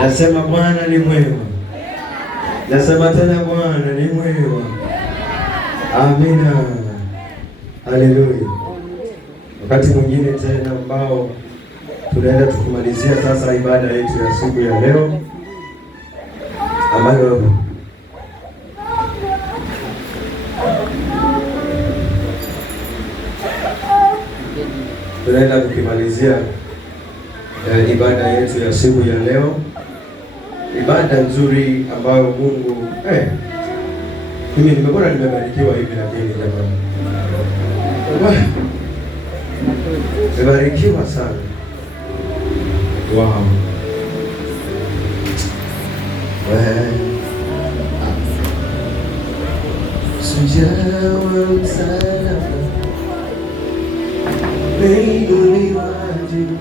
Nasema Bwana ni mwema. Nasema tena Bwana ni mwema. Amina. Haleluya. Wakati mwingine tena ambao tunaenda tukumalizia sasa ibada yetu ya siku ya leo ambayo tunaenda tukimalizia ibada yetu ya siku ya leo, ibada nzuri ambayo Mungu mimi nimebarikiwa hivi, lakini jamani, nimebarikiwa sana. Wow. Sujawa msalaba umeinuliwa juu,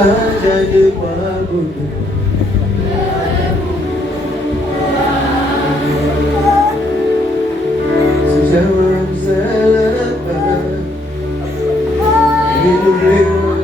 ajaje kuabudu. Sujawa msalaba umeinuliwa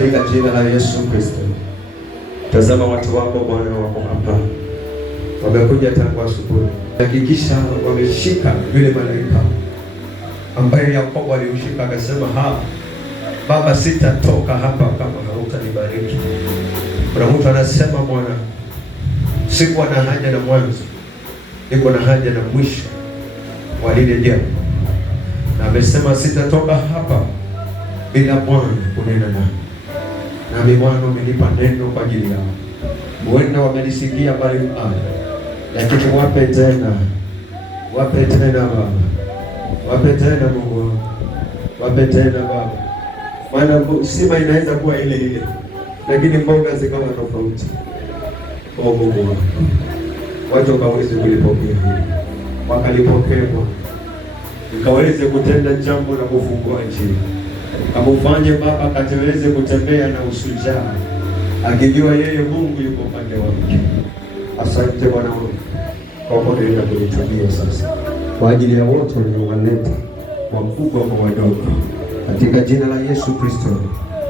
katika jina la Yesu Kristo. Tazama watu wako Bwana wako hapa. Wamekuja tangu asubuhi. Hakikisha wameshika yule malaika ambaye Yakobo alimshika akasema, Baba, sitatoka hapa kama hautanibariki. Kuna mtu anasema, Bwana, sikuwa na haja na mwanzo, niko na haja na mwisho wa lile jambo. Na amesema sitatoka hapa bila Bwana kunena nami. Nami Bwana umenipa neno kwa ajili yao. Huenda wamelisikia mbali, lakini wape tena Baba. Wape tena Mungu. Wape tena Baba. Maana sima inaweza kuwa ile ile, lakini mboga zikawa tofauti. Kwa Mungu wako, watu wakaweze kulipokea hili, wakalipokea Bwana, ikaweze kutenda jambo la kufungua njia. Kamufanye Baba kateweze kutembea na usujaa, akijua yeye Mungu yuko upande wake. Asante. Asante Bwana wangu kwa kuendelea kunitumia sasa kwa ajili ya wote waliowaleta wakubwa kwa wadogo, katika jina la Yesu Kristo.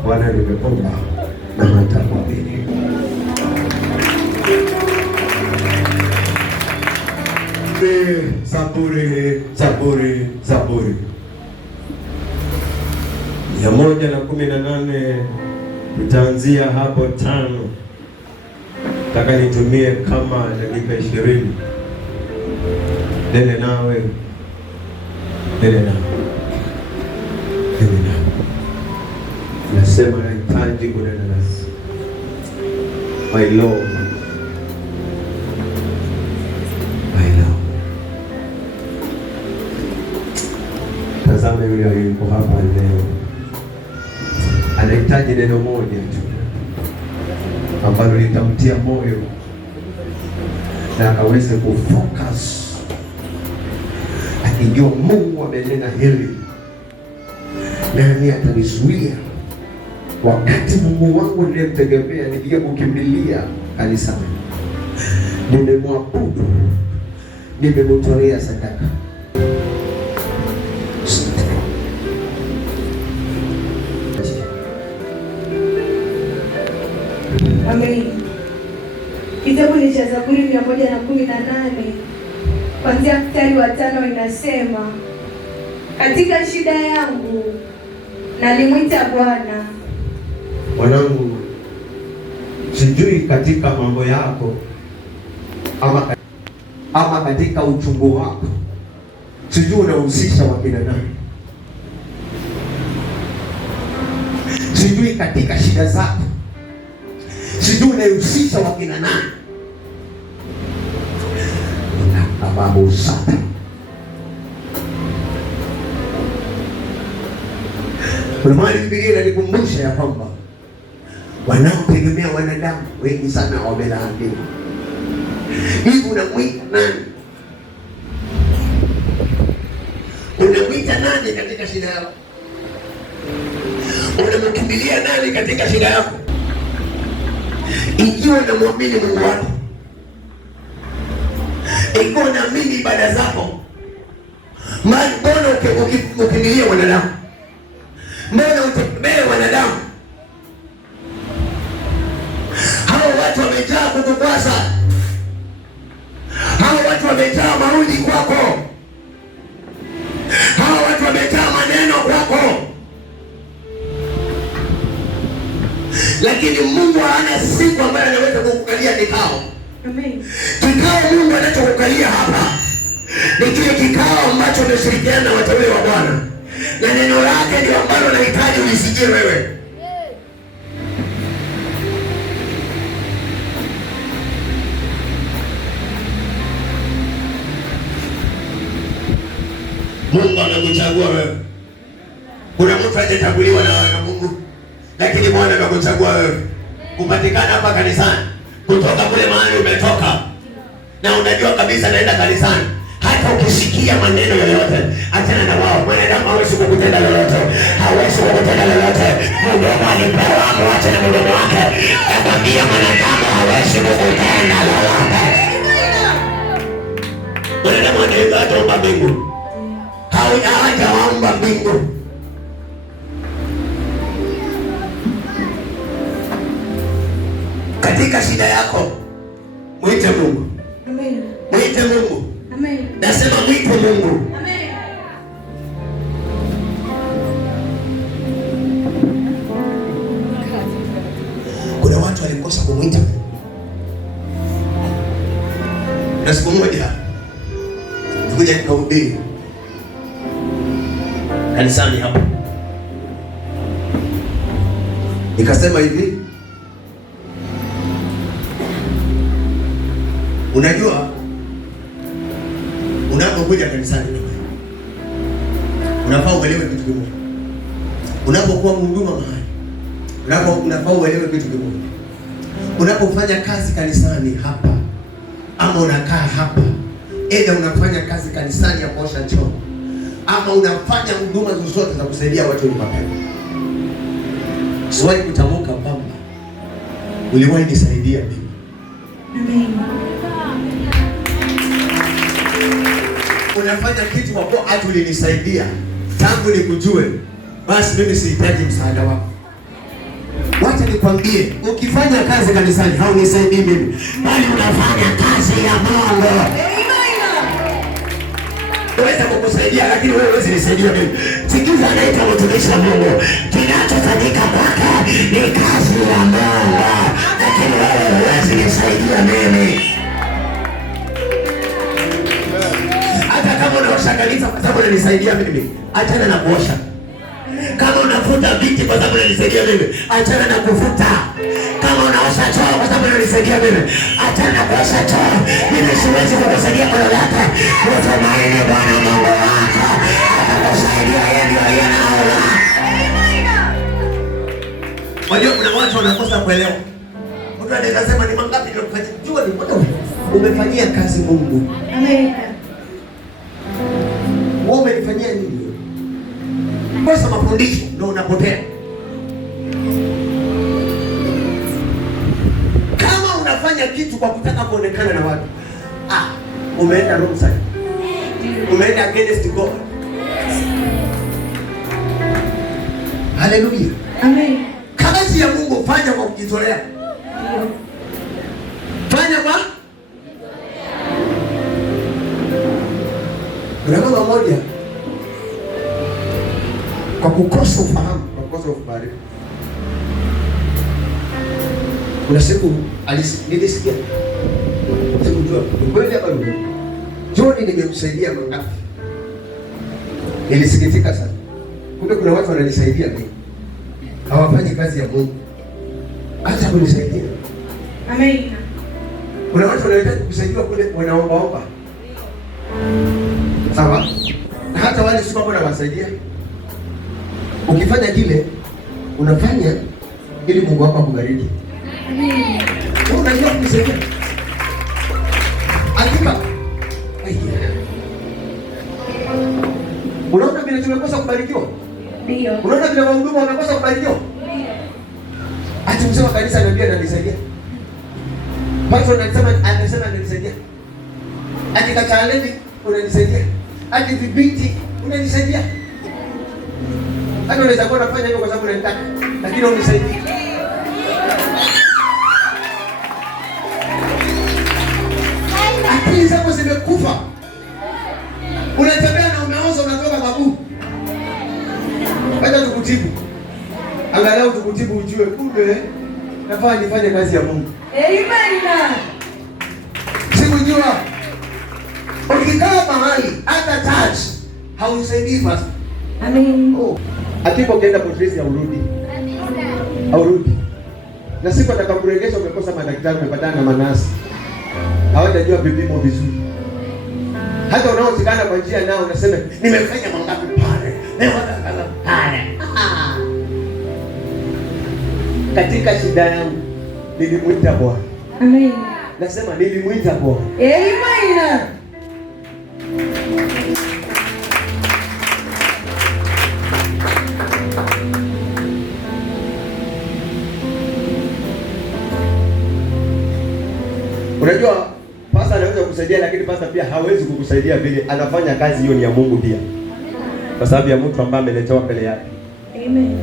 Bwana, nimeomba na nitakuamini. Zaburi 118 tutaanzia hapo 5. Nataka nitumie kama dakika 20. Nene nawe. Nasema nahitaji kunena nasi. My Lord. Tazama yule yuko hapa leo, anahitaji neno moja tu ambalo litamtia moyo na akaweze kufocus, akijua Mungu amenena hili, nani atanizuia wakati Mungu wangu nilimtegemea, nikia kukimbilia kanisani, nimemwabudu, nimemtolea sadaka. Amen. Kitabu ni cha Zaburi 118 kuanzia mstari wa 5 inasema, katika shida yangu nalimwita Bwana. Mwanangu, sijui katika mambo yako ama katika uchungu wako, sijui unahusisha wakina nani, sijui katika shida zako, sijui unahusisha wakina nani. Sababu sasa kuna mahali Biblia inanikumbusha ya kwamba wanaotegemea wanadamu wengi sana wamelaaniwa. Hivi unamwita nani? Unamwita nani katika shida yako? Unamkimbilia nani katika shida yako? Ikiwa unamwamini Mungu wako, ikiwa unaamini ibada zako, mbona ukimbilia wanadamu? Mbona utegemee wanadamu? Hao watu wamejaa kukukwasa, hao watu wamejaa maudhi kwako, hao watu wamejaa maneno kwako, lakini Mungu hana siku ambayo anaweza kukukalia kikao. Amen. Kikao Mungu anachokukalia hapa ni kile kikao ambacho umeshirikiana na wateule wa Bwana, na neno lake ndio ambalo unahitaji ulisikie wewe. Mungu amekuchagua wewe. Kuna mtu hajachaguliwa na Mungu, lakini Bwana amekuchagua wewe kupatikana hapa kanisani, kutoka kule mahali umetoka, na unajua kabisa naenda kanisani. Hata ukisikia maneno yoyote, achana na wao. Mwanadamu hawezi kukutenda lolote, hawezi kukutenda lolote. Mungu alipewa mwache na mdomo wake, akwambia mwanadamu hawezi kukutenda lolote. Mwanadamu anaweza hataomba mbingu, hajaomba mbingu. Katika shida yako mwite Mungu. Amen. Mwite Mungu. Amen. Nasema mwite Mungu. Amen. Kuna watu walikosa kumwita. Na siku moja nikuja nikahubiri kanisani hapo, nikasema hivi, unajua unapokuja kanisani unafaa uelewe kitu kimoja. Unapokuwa mhuduma mahali, unafaa uelewe kitu kimoja. Unapofanya kazi kanisani hapa, ama unakaa hapa, aidha unafanya kazi kanisani ya kuosha choo, ama unafanya huduma zozote za kusaidia watu wenye mapepo, siwahi kutamka kwamba uliwahi nisaidia mimi. Amen. unafanya kitu kwa kuwa hata ulinisaidia tangu nikujue, basi mimi sihitaji msaada wako. Wacha nikwambie, ukifanya kazi kanisani haunisaidii mimi, bali unafanya kazi ya Mungu. Naweza kukusaidia lakini wewe huwezi nisaidia mimi. Sikiza, anaitwa mtumishi wa Mungu. Kinachofanyika kwake ni kazi ya Mungu, lakini wewe huwezi nisaidia mimi. Hata kama unaosha kanisa kwa sababu unanisaidia mimi, achana na kuosha. Kama unafuta viti kwa sababu unanisaidia mimi, achana na kufuta. Kama unaosha choo kwa sababu unanisaidia mimi, achana na kuosha choo. Mimi siwezi kukusaidia kwa lolote. Utumaini Bwana Mungu wako atakusaidia, yeye ndiye anaona. Wajua kuna watu wanakosa kuelewa. Mtu anaweza sema ni mangapi ndio kufanya. Jua ni mbona umefanyia kazi Mungu. Amen. Wewe umenifanyia nini? Kosa mafundisho ndio unapotea. Kama unafanya kitu kwa kutaka kuonekana na watu, umeenda wrong side. Umeenda against God. Hallelujah. Amen. Kazi ya Mungu fanya kwa kujitolea. Fanya kwa Grama moja kwa kukosa ufahamu, kwa kukosa ufahamu. Kuna siku nilisikia. Sikujua. Kweli hapa ndio. John nimemsaidia mangapi? Nilisikitika sana. Kumbe kuna watu wananisaidia mimi. Hawafanyi kazi ya Mungu. Acha kunisaidia. Amen. Kuna watu wanahitaji kusaidiwa kule wanaomba. Sawa? Na hata wale sio kwamba wanawasaidia. Ukifanya kile unafanya ili Mungu wako akubariki. Amen. Unajua kusaidia. Hakika. Unaona vile tumekosa kubarikiwa? Ndio. Unaona vile wahudumu wamekosa kubarikiwa? Ndio. Ati msema kanisa ananiambia ananisaidia. Pastor anasema ananisaidia. Ati kachalevi unanisaidia. Ati vibiti unanisaidia. Hata unaweza kuwa unafanya hivyo kwa sababu unanitaka, lakini unisaidie. Akili zako zimekufa. Unatembea na umeoza, unatoka babu. Wacha tukutibu. Angalau tukutibu ujue kumbe nafaa nifanye kazi ya Mungu. Amen. Sikujua. Ukikaa mahali hata touch hausaidii basi. Amen. Akipo kenda polisi ya urudi. Aurudi. Na siku atakaporejesha umekosa madaktari, umepatana na manasi. Hawajajua vipimo vizuri. Hata unaosikana kwa njia nao unasema nimefanya mangapi pale. Nimefanya pale. Katika shida yangu nilimuita Bwana. Amen. Nasema nilimuita Bwana. Amen. Unajua pasta anaweza kukusaidia, lakini pasta pia hawezi kukusaidia vile anafanya kazi hiyo ni ya Mungu pia. Kwa sababu ya mtu ambaye ameletewa mbele yake. Amen.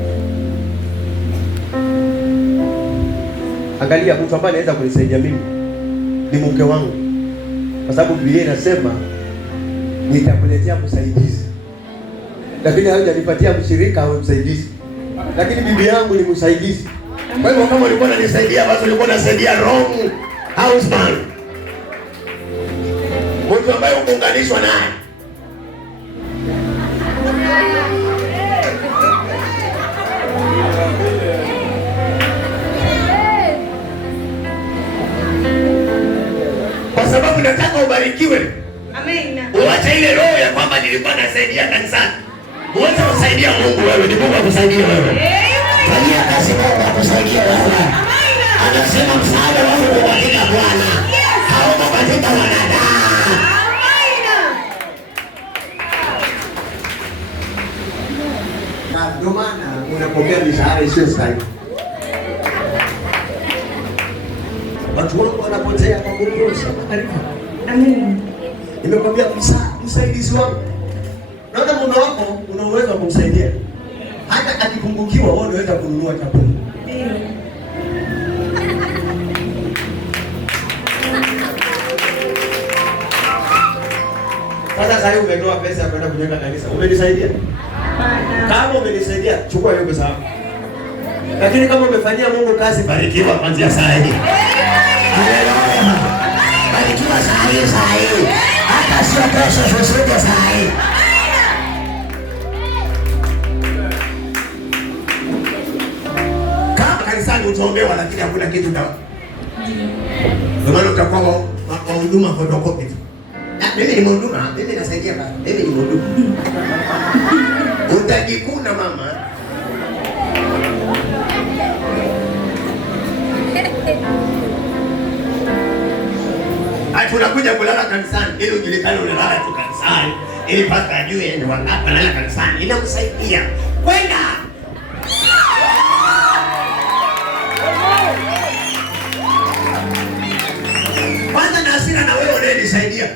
Angalia, mtu ambaye anaweza kunisaidia mimi ni mke wangu. Kwa sababu Biblia inasema nitakuletea msaidizi. Lakini hajanipatia mshirika au msaidizi. Lakini bibi yangu ni msaidizi. Kwa hivyo kama ulikuwa unanisaidia basi ulikuwa unasaidia wrong husband. Mtu ambaye umeunganishwa naye. Kwa sababu nataka ubarikiwe. Amen. Uache ile roho ya kwamba nilikuwa nasaidia kanisani. Uache kusaidia Mungu wewe, ni Mungu akusaidie wewe. Fanyia kazi Mungu akusaidie wewe. Anasema msaada wako katika Bwana. Hauko katika wanadamu. Na ndio maana unapokea mishahara isiyo stahili. Watu wangu wanapotea kwa kukosa maarifa. Amen. Nimekwambia msaidizi wako. Naona mume wako una uwezo wa kumsaidia. Hata akipungukiwa wewe unaweza kununua chakula. Sasa hivi umetoa pesa ya kwenda kujenga kanisa. Umenisaidia? Kama umenisaidia, chukua hiyo pesa yako. Lakini kama umefanyia Mungu kazi, barikiwa kuanzia saa hii. Haleluya. Barikiwa saa hii. Hata sio kesho, sio saa hii. Kama kanisani utaombewa lakini hakuna kitu dawa. Ndio maana utakuwa wa huduma photocopy. Mimi ni mhuduma, mimi nasaidia baba. Mimi ni mhuduma. Utajikuna mama. Tunakuja kulala kanisani ili ujulikane unalala tu kanisani. Ili pasta ajue ni wangapi wanalala kanisani. Inakusaidia. Kwenda. Kwanza na hasira na wewe unayenisaidia.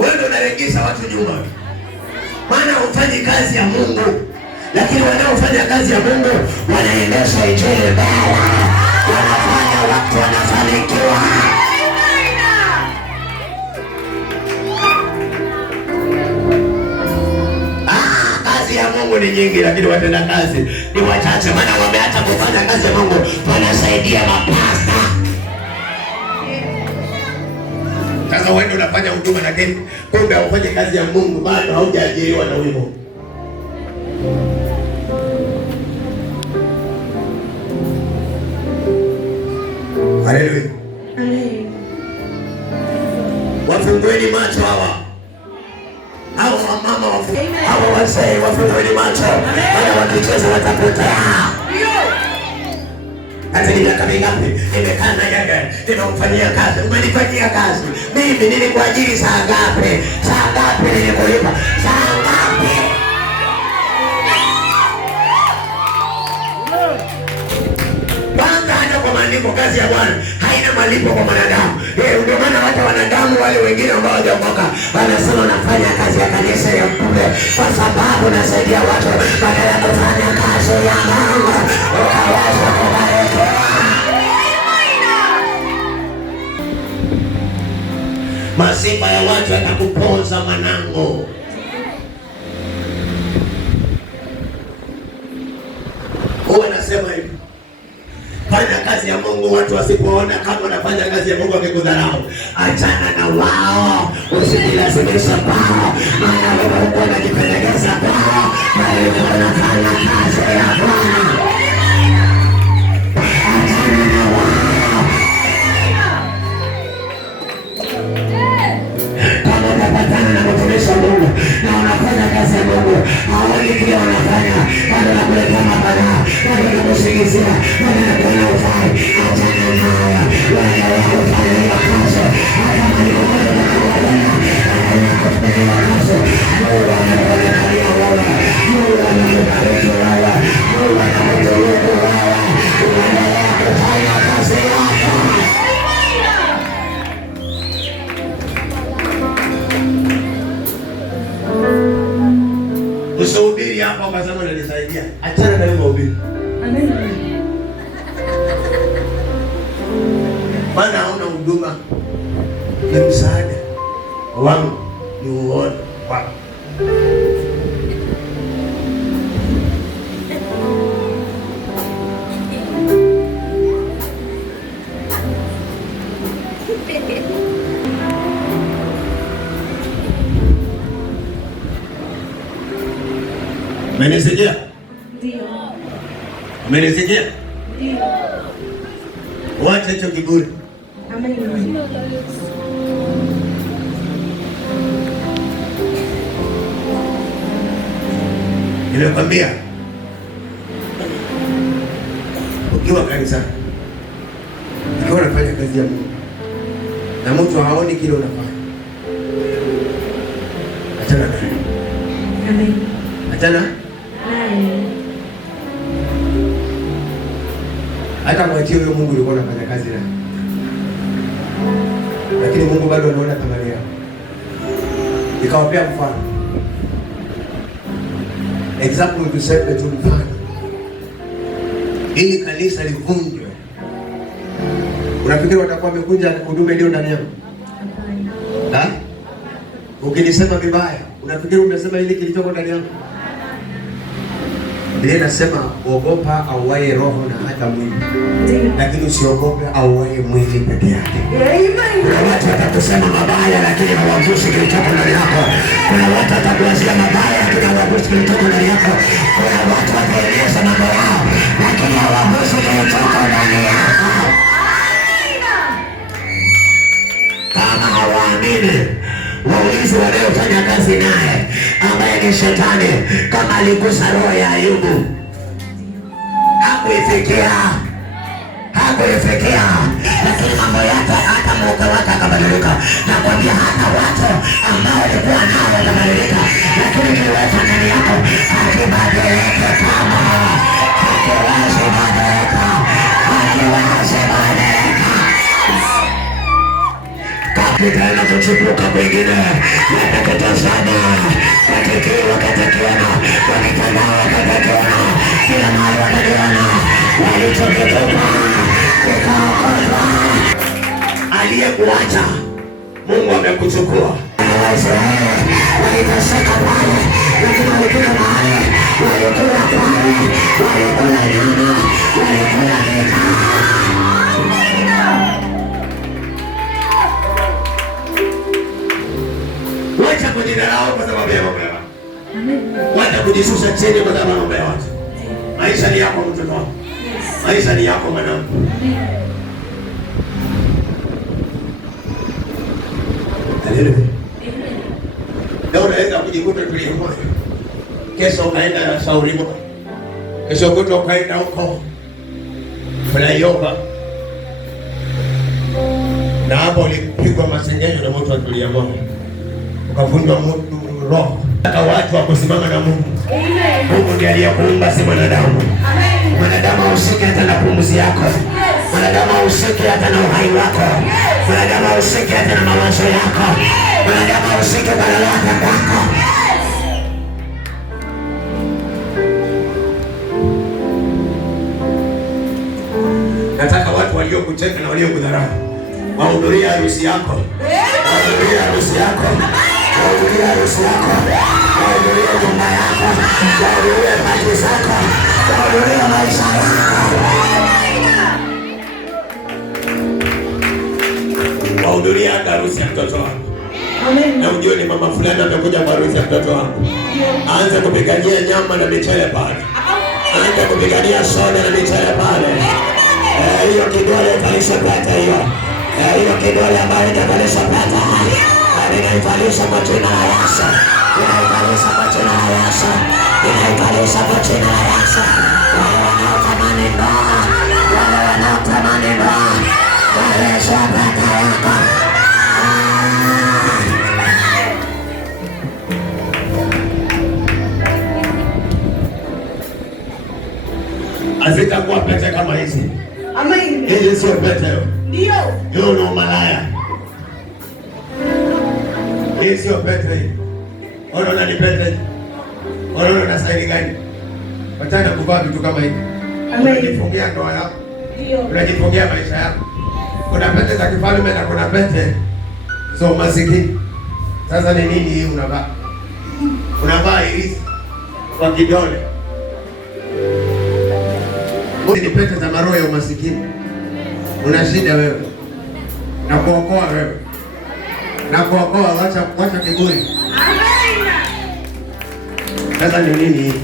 Wewe unaregesha watu nyuma. Maana hufanyi kazi ya Mungu. Lakini wanaofanya kazi ya Mungu wanaendesha injili mbele. Wanafanya watu wanafanikiwa. Kazi ya Mungu ni nyingi lakini watenda kazi ni wachache. Maana wameacha kufanya kazi ya Mungu, wanasaidia mapasta. Sasa wewe unafanya huduma lakini kumbe hufanye kazi ya Mungu, bado haujaajiriwa na wimbo. Haleluya. Wafungueni macho hawa. Hawa mama wafungueni. Hawa wazee wafungueni macho. Wana wakicheza watapotea. Hata ni miaka mingapi nimekaa na yeye, nimemfanyia kazi, umenifanyia kazi. Mimi nilikuajiri saa ngapi? Saa ngapi nilikulipa? Saa ngapi? Maandiko, kazi ya Bwana haina malipo kwa mwanadamu. Ndio maana hata wanadamu wale wengine ambao hawajaokoka wanasema wanafanya kazi ya kanisa ya bure, kwa sababu nasaidia watu badala ya kufanya kazi ya Mungu ukaweza kubarikiwa. Masifa ya watu yatakuponza mwanangu. Huwa nasema hivi, fanya kazi ya Mungu, watu wasipoona kama unafanya kazi ya Mungu wakikudharau, achana na wao, usijilazimisha kwao, maana wewe uko unajipendekeza kwao, bali unafanya kazi ya Bwana. Achana na wao. Kama unapatana na mtumishi wa Mungu na unafanya kazi ya Mungu, haoni kile unafanya, bado unakuleta mabaya, bado unakushigizia, bado unakuona ufai. Achana nayo, wewe ufanye hiyo kazi. Hata Mungu anakuangalia, anakuangalia kazi. Mungu anakuangalia wewe, Mungu anakubariki wewe, Mungu anakutuliza wewe, unaendelea kufanya kazi yako. Usihubiri hapa ukasema unanisaidia. Achana na hiyo mahubiri. Amen. Maana hauna huduma. Ni msaada wangu, ni uone wako. Umenisikia? Ndio. Umenisikia? Ndio. Wacha hicho kiburi. Amen. Nimekwambia ukiwa kanisani, ukiwa unafanya kazi ya Mungu na mtu haoni kile unafanya, achana naye. Amen. Achana. Hata mwachie huyo Mungu ulikuwa unafanya kazi naye. lakini Mungu bado anaona thamani yao. Nikawapea mfano, example tuseme tu mfano, ili kanisa livunjwe. Unafikiri watakuwa wamekuja huduma iliyo ndani yako? Ukinisema vibaya, unafikiri umesema ile kilichoko ndani yako? Biblia inasema ogopa auaye roho na hata mwili, lakini usiogope auaye mwili peke yake. Kuna watu watakusema mabaya lakini hawagusi kilichoko ndani yako. Kuna watu watakuwazia mabaya lakini hawagusi kilichoko ndani yako. Kuna watu wataeleza mambo yao lakini hawagusi kilichoko ndani yako. Kama hawaamini, waulizi waliofanya kazi naye ambaye ni Shetani, kama aligusa roho ya Ayubu, hakuifikia, lakini mambo yake hata mke wake akabadilika. Nakwambia hata watu ambao walikuwa nao wakabadilika, lakini kiweka ndani yako hakibadilike. Kama hakiwezi badilika, kitaenda kuchipuka kwingine, watakutazama, watakiona, wakitazama, watakiona, kila mahali watakiona, walichokitupa kikaokotwa. Aliyekuacha Mungu amekuchukua. Waliteseka pale, lakini walikula mahali, walikula pale, walikula nyama, walikula nika. Wacha kujidharau kwa sababu ya mambo ya watu. Wacha kujishusha chini kwa sababu ya mambo ya watu. Maisha ni yako mtoto wako. Maisha ni yako mwanangu. Haleluya. Leo unaweza kujikuta tulie moyo. Kesho ukaenda Shauri Moyo. Kesho kutwa ukaenda huko Flyover. Na hapo ulipigwa masengenyo na moto wa Tulia Moyo. Ukavunjwa roho. Watu wa kusimama na Mungu. Mungu ndiye aliyekuumba, si mwanadamu. Mwanadamu hahusiki hata na pumzi yako. Mwanadamu hahusiki hata na uhai wako. Mwanadamu hahusiki hata na mawazo yako. Mwanadamu hahusiki kwa lolote kwako. Nataka watu waliokucheka na waliokudharau wahudhurie harusi yako. Wahudhurie harusi yako. Wahudhurie harusi yako. Wahudhurie nyumba yako. Wahudhurie kazi zako. Wahudhurie maisha yako. Wahudhurie hata harusi ya mtoto wako. Na ujue ni mama fulani amekuja kwa harusi ya mtoto wako. Aanze kupigania nyama na michele pale. Aanze kupigania soda na michele pale. Hiyo kidole italishapata hiyo. Hiyo kidole ambayo itakalisha pata. Ninaikalisha kwa jina la Yesu. Ninaikalisha kwa jina la Yesu. Ninaikalisha kwa jina la Yesu. Wale wanaotamani ndoa, wale wanaotamani ndoa, kalisha pata yako. Hazitakuwa pete kama hizi. Amen. Hizi sio pete. Ndio. Hiyo ni malaya. Hii sio pete hii. Unaona ni pete. Unaona na staili gani? Wataka kuvaa vitu kama hivi. Amen. Unajifungia ndoa yako. Ndio. Unajifungia maisha yako. Kuna pete za kifalme na kuna pete so masikini. Sasa ni nini hii unavaa? Unavaa hizi kwa kidole. Ni pete za maroho ya umasikini. Una shida wewe. Na kuokoa wewe. Na kuokoa, wacha kiburi. Amen. Sasa ni nini?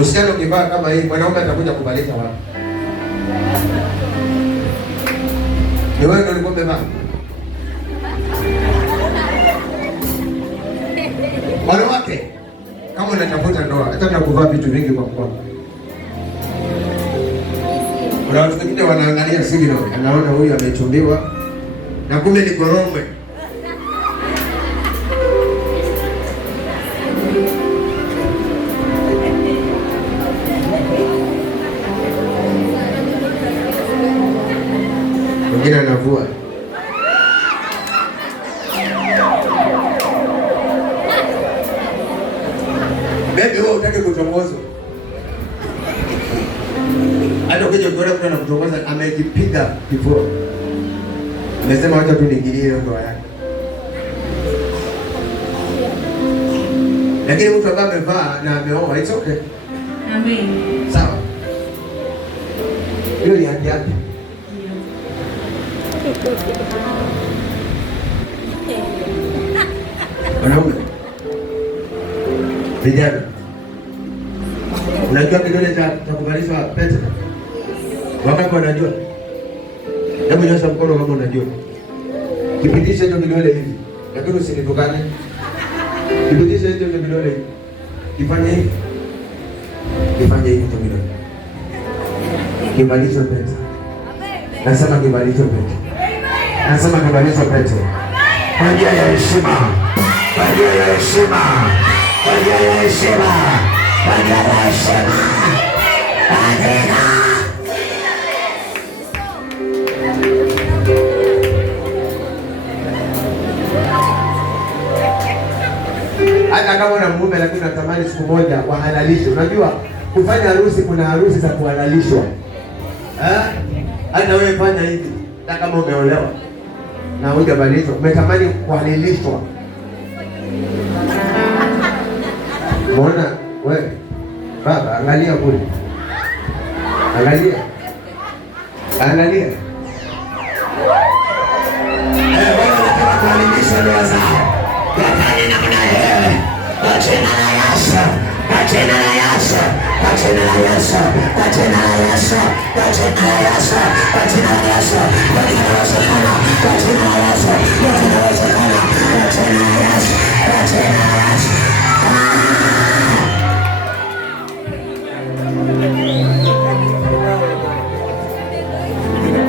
Usiano ukivaa kama hii, mwanaume atakuja kubalika wapi? Ni wewe ndio ulikuwa umevaa. Wanawake, kama unatafuta ndoa, hata kuvaa vitu vingi kwa mkono. Kuna watu wengine wanaangalia signo, anaona huyu amechumbiwa na kumbe ni goromwe. Mwingine anavua. Baby wewe utaki kutongozwa. Hata ukija ukiona mtu anakutongoza amejipiga kifua. Amesema wacha tu niingilie ndoa yake. Lakini mtu ambaye amevaa na ameoa, it's okay. Amen. Sawa. Hiyo ni haki yake. Wanaume. Vijana. Unajua kidole cha kuvalishwa pete? Wakati wanajua. Hebu nyosha mkono kama unajua. Kipitisha hiyo kidole hivi. Lakini usinitukane. Kipitisha hiyo kidole hivi. Kifanye hivi. Kifanye hivi hiyo kidole. Kivalishwe pete. Nasema kivalishwe pete. Nasema kivalishwe pete. Kwa njia ya heshima. Kwa njia ya heshima. Kwa njia ya heshima. Kwa njia ya heshima. Hata kama una mume lakini unatamani siku moja wahalalishe. Unajua kufanya harusi, kuna harusi za kuhalalishwa. Hata wewe fanya hivi, hata kama umeolewa na hujabalishwa, umetamani kuhalalishwa. Mbona wewe baba, angalia kule, angalia, angalia. Wanataka kuhalilisha ndoa zao. Wafanye namna hiyo. Kwa jina la Yesu, kwa jina la Yesu, kwa jina la Yesu, kwa jina la Yesu, kwa jina la Yesu, kwa jina la Yesu, kwa jina la Yesu, kwa jina la Yesu, kwa jina la Yesu, kwa jina la Yesu, kwa jina la Yesu.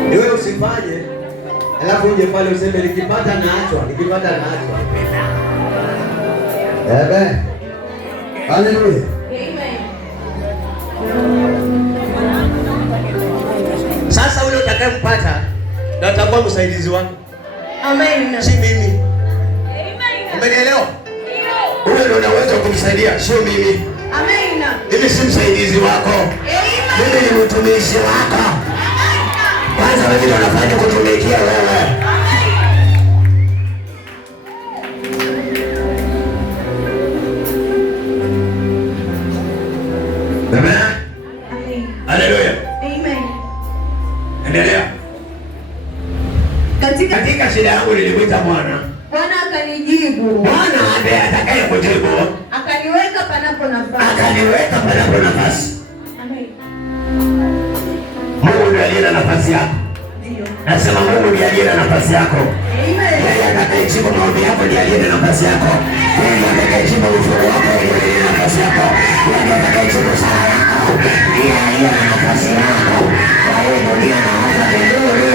Wewe usifanye alafu uje pale useme nikipata naachwa, nikipata naachwa. Amen. Hallelujah. Amen. Sasa ule utakayempata ndio atakuwa msaidizi wako. Amen. Si mimi. Amen. Umenielewa? Wewe ndio unaweza kumsaidia, sio mimi. Amen. Mimi si msaidizi wako. Amen. Mimi ni mtumishi wako. Kwanza wewe ndio unafanya kutumikia wewe. Amen. Hallelujah. Amen. Endelea. Katika shida yangu nilimwita Bwana. Bwana akanijibu. Bwana ndiye atakaye kujibu. Akaniweka panapo nafasi. Akaniweka panapo nafasi. Amen. Mungu ndiye aliye na nafasi yako. Ndio. Nasema Mungu ndiye aliye na nafasi yako. Amen. Yeye atakayejibu maombi yako ndiye aliye na nafasi yako. Yeye atakayejibu ufuru wako ndiye aliye na nafasi yako. Yeye atakayejibu sala yako ndiye aliye na nafasi yako. Kwa hiyo dunia naomba vizuri.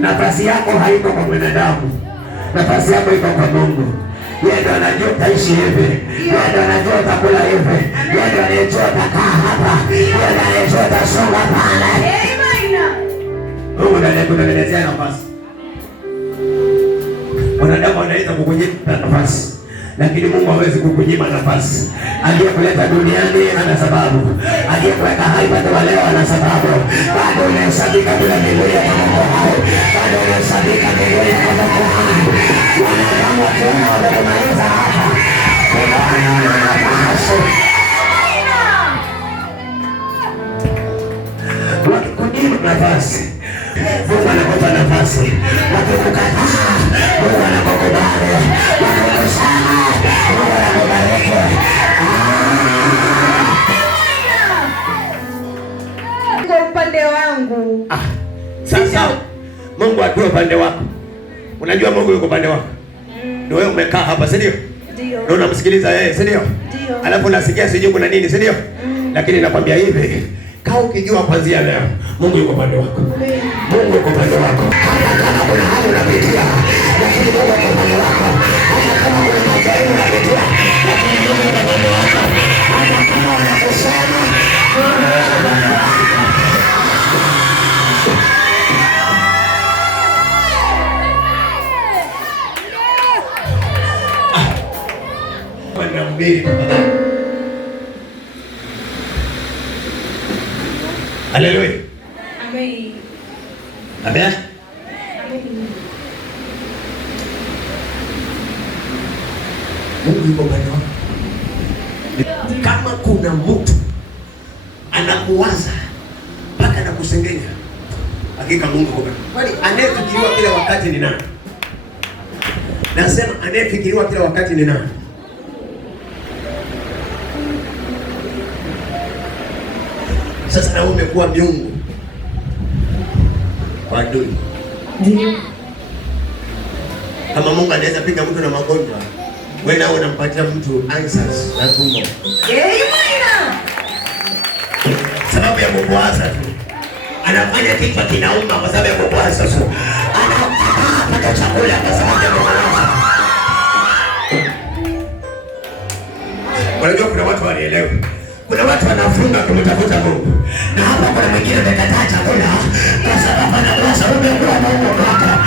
Nafasi yako haiko kwa mwanadamu. Nafasi yako iko kwa Mungu. Yeye ndiye anajua utaishi hivi. Yeye ndiye anajua utakula hivi. Yeye ndiye anajua utakaa hapa. Yeye ndiye anajua utasonga pale. Amen. Mungu ndiye anakutengenezea nafasi. Wanadamu wanaweza kukunyima nafasi, lakini Mungu hawezi kukunyima nafasi. Aliyekuleta duniani ana sababu. Aliyekuweka hai bado leo ana sababu. Bado unahesabika bila Biblia kama Mungu hai. Bado unahesabika Biblia kama Mungu hai. Wanadamu wakiona wamekumaliza hapa. Bwana ana nafasi. Wakikunyima nafasi, Mungu anakupa nafasi. Wakikukataa, Mungu anakukubali. Wakikusema, Mungu anakubariki. Kwa upande wangu. Sasa Mungu akiwa upande wako, unajua Mungu yuko upande wako. Ndio wewe umekaa hapa, si ndio? Ndio. Ndio unamsikiliza yeye, si ndio? Ndio. Alafu unasikia sijui kuna nini, si ndio? Lakini nakwambia hivi, kaa ukijua kuanzia leo Mungu yuko upande wako. Mungu yuko upande wako. Hata kama kuna hali unapitia, lakini Mungu yuko upande wako. Hata kama kuna majaribu unapitia, lakini Mungu yuko upande wako. Hata kama wanakusema, Mungu yuko upande wako. Haleluya. Amen. Amen. Amen. Mungu yuko upande wako. Kama kuna mtu anakuwaza mpaka anakusengenya, hakika Mungu yuko upande. Kwani anayefikiriwa kila wakati ni nani? Nasema anayefikiriwa kila wakati ni nani? Sasa na umekuwa miungu kwa adui. Ndio. Kama Mungu anaweza piga mtu na magonjwa, wewe nao unampatia mtu answers na tumbo. Amen. Sababu ya kukuwaza tu. Anafanya kichwa kinauma kwa sababu ya kukuwaza tu. Anapata chakula kwa sababu ya kukuwaza. Unajua kuna watu walielewa. Kuna watu wanafunga kumtafuta Mungu. Na hapa kuna mwingine amekataa chakula kwa sababu anakosa umekuwa Mungu wako.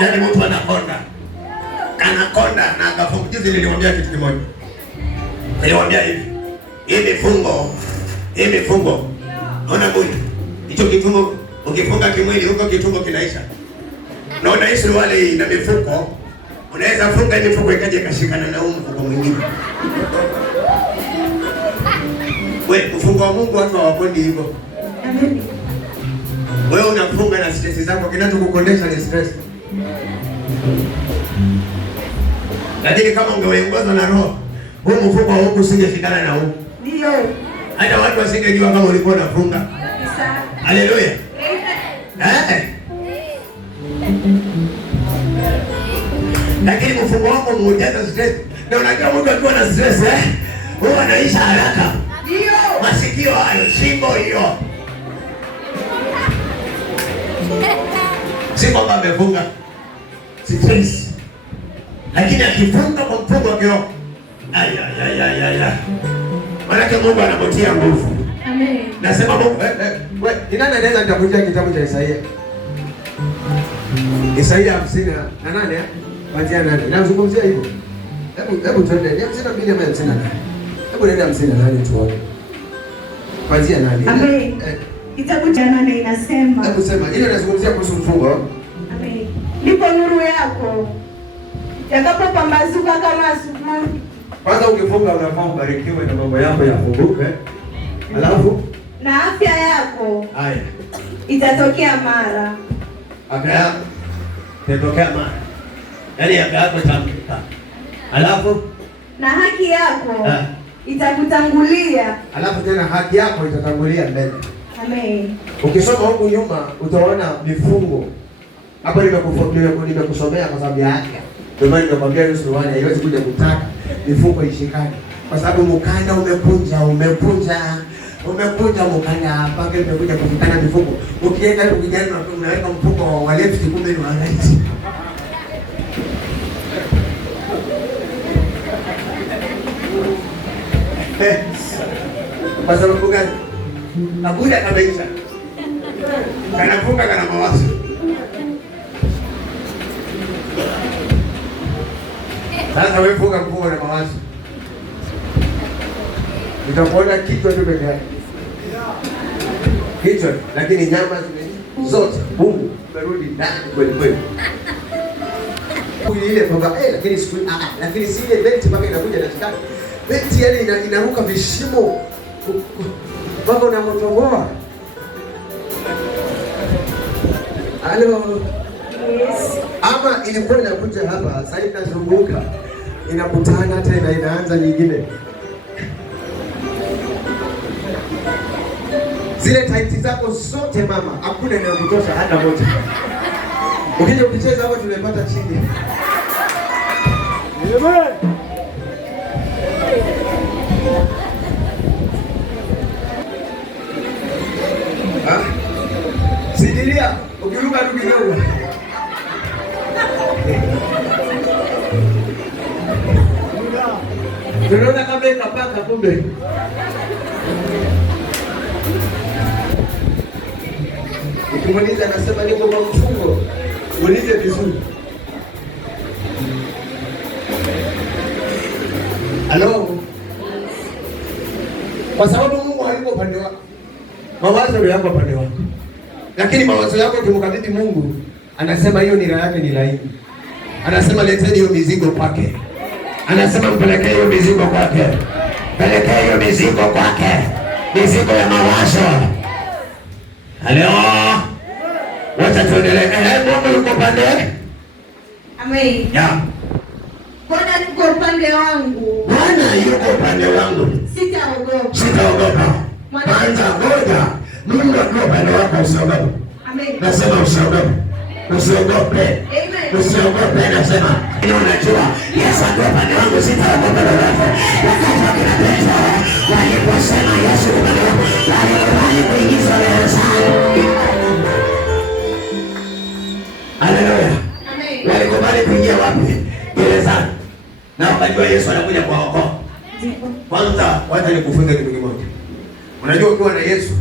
Yaani mtu anakonda na akafunga. Juzi niliwaambia kitu kimoja. Niliwaambia hivi. Hii mifungo. Ona mwili. Hicho kifungo ukifunga kimwili huko kitumbo kinaisha. Na unaishi wale na mifuko. Unaweza funga ile mifuko ikaje kashikana na mfuko mwingine. Wewe mfungo wa Mungu watu hawakondi hivyo. Amen. Wewe unafunga na stress zako, kinachokukondesha ni stress. Lakini kama ungeongozwa na Roho, huu mfuko wa huku usingeshikana na huku. Ndio. Hata watu wasingejua kama ulikuwa unafunga. Haleluya. Lakini mfuko wako umejaza stress. Na unajua mtu akiwa na stress huwa anaisha haraka. Ndio. Masikio hayo, shingo hiyo. Si kwamba amefunga stress. Lakini akifunga kwa mfungo wa kiroho. Maana Mungu anamotia nguvu. Amen. Nasema Mungu, ni nani anaweza nitakutia kitabu cha Isaia? Isaia 58 kuanzia 8. Nazungumzia hivyo. Hebu tuende. Ni 52 ama 58. Hebu nenda 58 tuone. Kuanzia 8. Amen. Kitabu cha 8 inasema. Hebu sema, hiyo inazungumzia kuhusu mfungo. Amen. Ndipo nuru yako itakapopambazuka kama asubuhi. Kwanza ukifunga unafaa ubarikiwe na mambo yako yafunguke. Alafu na afya yako haya itatokea mara. Afya yako itatokea mara. Yaani afya yako itamka. Alafu na haki yako itakutangulia. Alafu tena haki yako itatangulia mbele. Amen. Ukisoma huku nyuma utaona mifungo. Hapo nimekusomea kwa sababu ya afya. Ndio maana nimekwambia hiyo suruali haiwezi kuja kutaka mifungo ishikane. Kwa sababu mkanda umekunja mkanda mpaka imekuja kufikana mifungo. Ukienda huko kijana unaweka mfungo wa left kumbe ni wa right. Kwa sababu gani? Nakuja kabisa. Kanafunga kana mawazo. Sasa wewe funga mfungo na mawazo. Nitakuona kichwa tu peke yake. Kichwa, lakini nyama zote Mungu merudi ndani kweli. Ile kwamba lakini siku lakini si ile benti mpaka inakuja na tikani. Benti yani inaruka vishimo. Mpaka unamotoboa. Halo. Yes. Ama ilikuwa inakuja hapa, sasa inazunguka. Inakutana tena inaanza nyingine. Zile taiti zako zote mama, hakuna inayokutosha hata moja. Ukija kucheza hapo tunapata chini. Amen. Sidilia, ukiruka tu kidogo. Tunaona kama ikapaka kumbe. Ukimuuliza anasema niko kwa mfungo. Muulize vizuri. Halo. Kwa sababu Mungu hayuko upande wako. Mawazo yako upande wako. Lakini mawazo yako ukimkabidhi Mungu, anasema hiyo nira yake ni laini. Anasema leteni hiyo mizigo kwake. Anasema mpelekee hiyo mizigo kwake. Pelekea hiyo mizigo kwake. Mizigo ya mawazo. Halo. Wacha tuendelee. Mungu yuko upande. Amen. Ya. Bwana yuko upande wangu. Bwana yuko upande wangu. Sitaogopa. Sitaogopa. Kwanza ngoja. Mungu yuko upande wako, usiogope. Amen. Nasema usiogope. Usiogope. Amen. Usiogope, nasema. Unajua, Yesu yuko upande wangu, sitaogopa lolote. Wakati wakina Petro waliposema Yesu yuko upande wangu, walikubali kuingizwa gerezani. Haleluya. Amen. Walikubali kuingia wapi? Gerezani. Na wakajua Yesu anakuja kuwaokoa. Kwanza wacha nikufunze kitu kimoja. Unajua ukiwa na Yesu,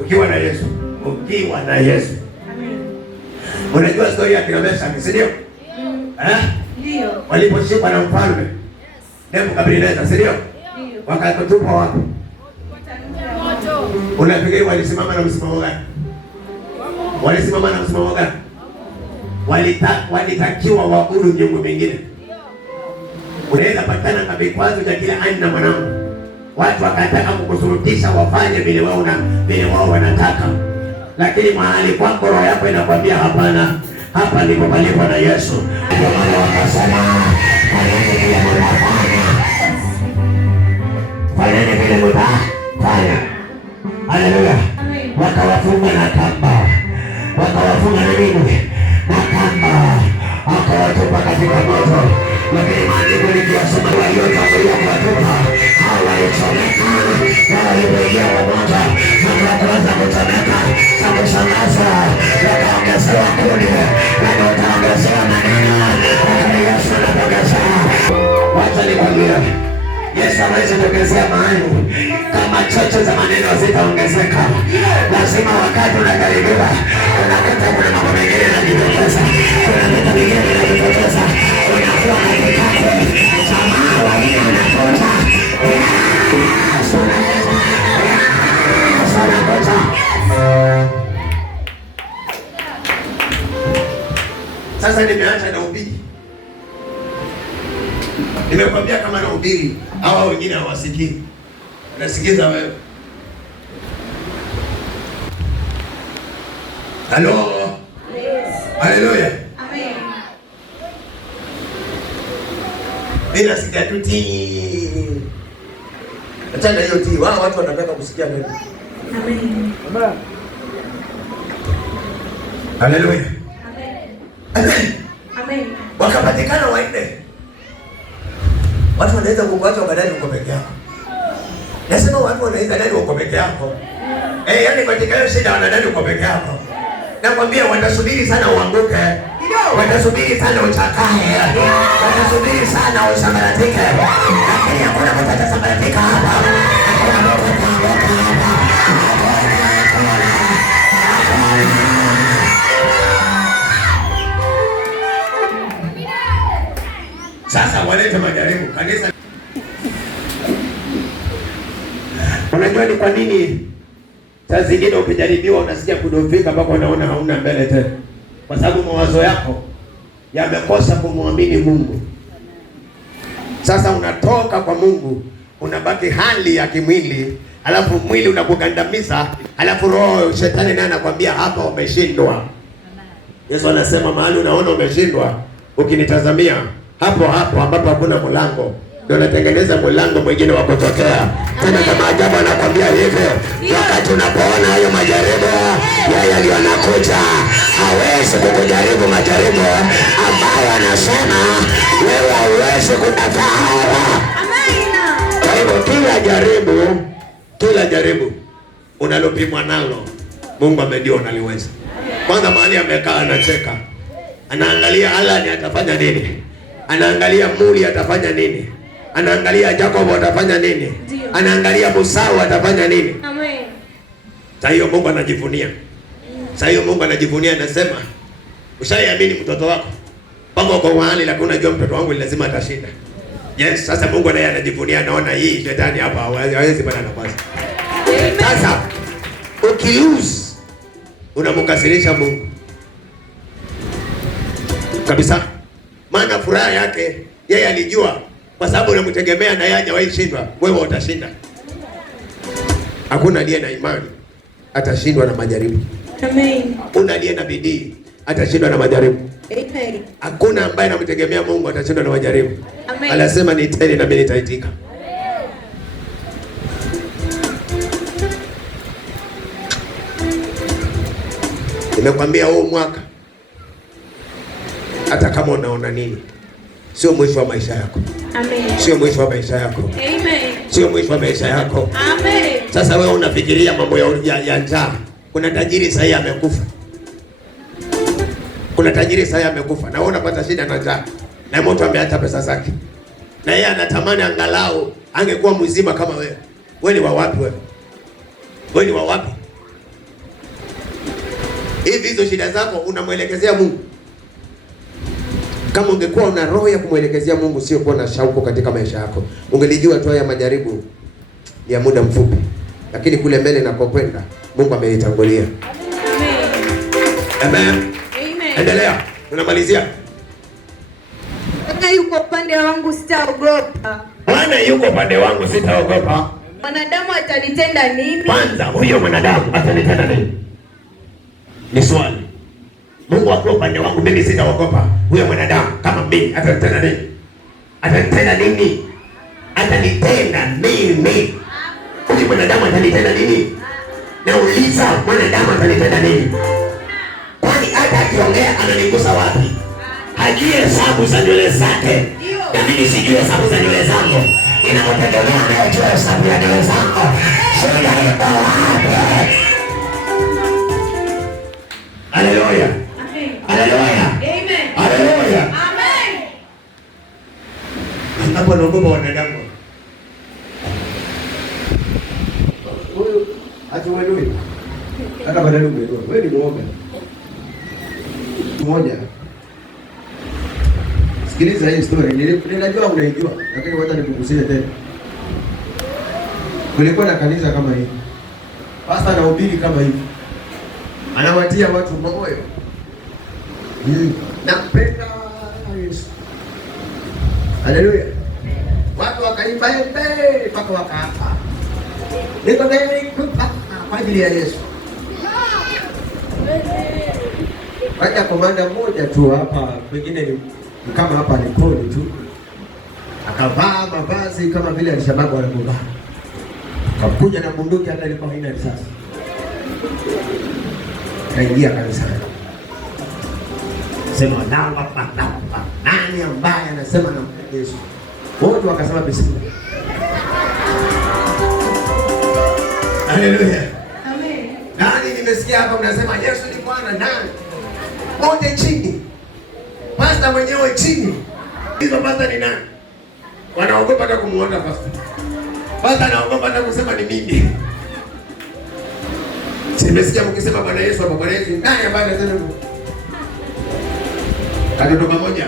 ukiwa na Yesu. Amen. Unajua story ya kina Meshaki, si ndio? Ndio. Waliposhikwa na mfalme Nebukadneza, si ndio? Ndio. Wakatupa wapi? Unafikiri walisimama na msimamo gani? Walisimama na msimamo gani? Walitakiwa waabudu miungu mingine. Unaweza patana na vikwazo vya kila aina mwanangu. Watu wakataka kukusurutisha wafanye vile wao wanataka. Lakini mahali kwako roho yako inakwambia hapana. Hapa ndipo palipo na Yesu. Ndio maana wakasema fanyeni vile mnafanya. Fanyeni vile mnafanya. Haleluya. Wakawafunga na kamba. Wakawafunga na nini? Na kamba. Wakawatupa katika moto. Lakini maandiko likiyasoma waliotangulia kuwatupa hao walichomeka, walipoingia pamoja na kuanza kuchomeka. Cha kushangaza wakaongezewa kuni na wakaongezewa maneno, lakini Yesu anapongezea. Wacha nikwambie, Yesu hawezi kuongezea mahali kama chocho za maneno zitaongezeka. Lazima wakati unakaribiwa, unakuta kuna mambo mengine yanajitokeza, kuna vitu vingine vinajitokeza, unakuwa katikati, jamaa wengine wanakuta sasa. Nimeacha na ubiri, nimekwambia kama na ubiri, hawa wengine hawasikii. Unasikiza wewe? Halo. Yes. Haleluya. Amen. Bila sikia tu ti. Achana hiyo ti. Wao watu wanataka kusikia neno. Amen. Baba. Haleluya. Amen. Amen. Wakapatikana wanne. Watu wanaweza kukuacha ukadhani uko peke yako. Nasema watu wanaweza dani uko peke yako. Yaani katika hiyo shida wanadani uko peke yako. Nakwambia watasubiri sana uanguke. Watasubiri sana uchakae. Watasubiri sana usambaratike. Lakini hakuna mtu atasambaratika hapa. Hakuna mtu ataanguka hapa. Sasa walete majaribu kanisa. Unajua ni kwa nini saa zingine ukijaribiwa unasikia kudhoofika mpaka unaona hauna mbele tena? Kwa sababu mawazo yako yamekosa kumwamini Mungu. Sasa unatoka kwa Mungu, unabaki hali ya kimwili, alafu mwili unakugandamiza, alafu roho shetani naye anakuambia hapa umeshindwa. Yesu anasema mahali unaona umeshindwa, ukinitazamia hapo hapo ambapo hakuna mlango, ndio natengeneza mlango mwingine wa kutokea. Tena kama ajabu anakwambia hivyo, wakati unapoona hayo majaribu yeye yanakuja, hawezi kukujaribu majaribu ambayo anasema wewe hauwezi kukataa. Kwa hivyo kila jaribu unalopimwa nalo Mungu amejua unaliweza. Kwanza mahali amekaa anacheka, anaangalia Alani atafanya nini, anaangalia Muri atafanya nini, anaangalia Jacob atafanya nini, anaangalia Musau atafanya nini. Amen. Sasa hiyo Mungu anajivunia. Sasa hiyo Mungu anajivunia, anasema ushaiamini mtoto wako. Kama uko mahali lakini unajua mtoto wangu lazima atashinda. Yes, sasa Mungu naye anajivunia, anaona hii shetani hapa hawezi pata nafasi. Sasa ukilose unamkasirisha Mungu kabisa. Maana furaha yake yeye alijua, kwa sababu unamtegemea na yeye hajawahi shindwa, wewe utashinda. Hakuna aliye na imani atashindwa na majaribu. Amen. Una aliye na bidii atashindwa na majaribu. Amen. Hakuna ambaye anamtegemea Mungu atashindwa na majaribu. Amen. Anasema niiteni na mimi nitaitika. Nimekwambia huu mwaka, hata kama unaona nini, sio mwisho wa maisha yako. Amen. Sio mwisho wa maisha yako. Amen. Sio mwisho wa maisha yako. Amen. Sasa wewe unafikiria mambo ya njaa. Kuna tajiri sasa amekufa. Kuna tajiri sasa amekufa na wewe unapata shida na njaa. Na mtu ameacha pesa zake. Na yeye anatamani angalau angekuwa mzima kama wewe. Wewe ni wa wapi wewe? Wewe ni wa wapi? Hivi hizo shida zako unamwelekezea Mungu? Kama ungekuwa una roho ya kumwelekezea Mungu, sio kuwa na shauku katika maisha yako, ungelijua tu haya majaribu ni ya muda mfupi, lakini kule mbele nakokwenda Mungu amenitangulia. Amen. Amen. Endelea. Tunamalizia. Bwana yuko upande wangu, sitaogopa. Bwana yuko upande wangu, sitaogopa. Mwanadamu atanitenda nini? Kwanza huyo mwanadamu atanitenda nini? Ni swali. Mungu akiwa upande wangu, mimi sitaogopa. Huyo mwanadamu kama mimi atanitenda nini? Atanitenda nini? Atanitenda nini? Huyo mwanadamu atanitenda nini? Nauliza, mwanadamu atanitenda nini? Kwani hata akiongea ananigusa wapi? Hajui hesabu za nywele zake. Na mimi sijui hesabu za nywele zangu. Ninapotegemea anayejua hesabu ya nywele zangu. Shida iko wapi? Haleluya. Haleluya. Amen. Haleluya. Amen. Hapo naogopa wanadamu. Huyu hatuelewi. Hata badala umeelewa. Wewe ni muoga. Mmoja. Sikiliza hii story. Ninajua unaijua, lakini wacha nikugusie tena. Kulikuwa na kanisa kama hili. Pastor anahubiri kama hivi. Anawatia watu moyo. Napenda Yesu. Haleluya. Watu wakaimba mpaka wakaapa. Niko tayari kufa kwa ajili ya Yesu. Wacha komanda mmoja tu hapa, pengine ni kama hapa ni kodi tu. Akavaa mavazi kama vile alishababu anapovaa. Akakuja na bunduki, hata ilikuwa haina risasi. Kaingia kanisani. Sema nani ambaye anasema na Yesu? Wote wakasema bismillah. Haleluya. Amen. Nani nimesikia hapa mnasema Yesu ni Bwana? Nani? Wote chini. Pastor mwenyewe chini. Hizo pastor ni nani? Wanaogopa hata kumuona pastor. Pastor anaogopa hata kusema ni mimi. Nimesikia mkisema Bwana Yesu hapa, Bwana Yesu nani ambaye anasema hivyo? Katoto pamoja.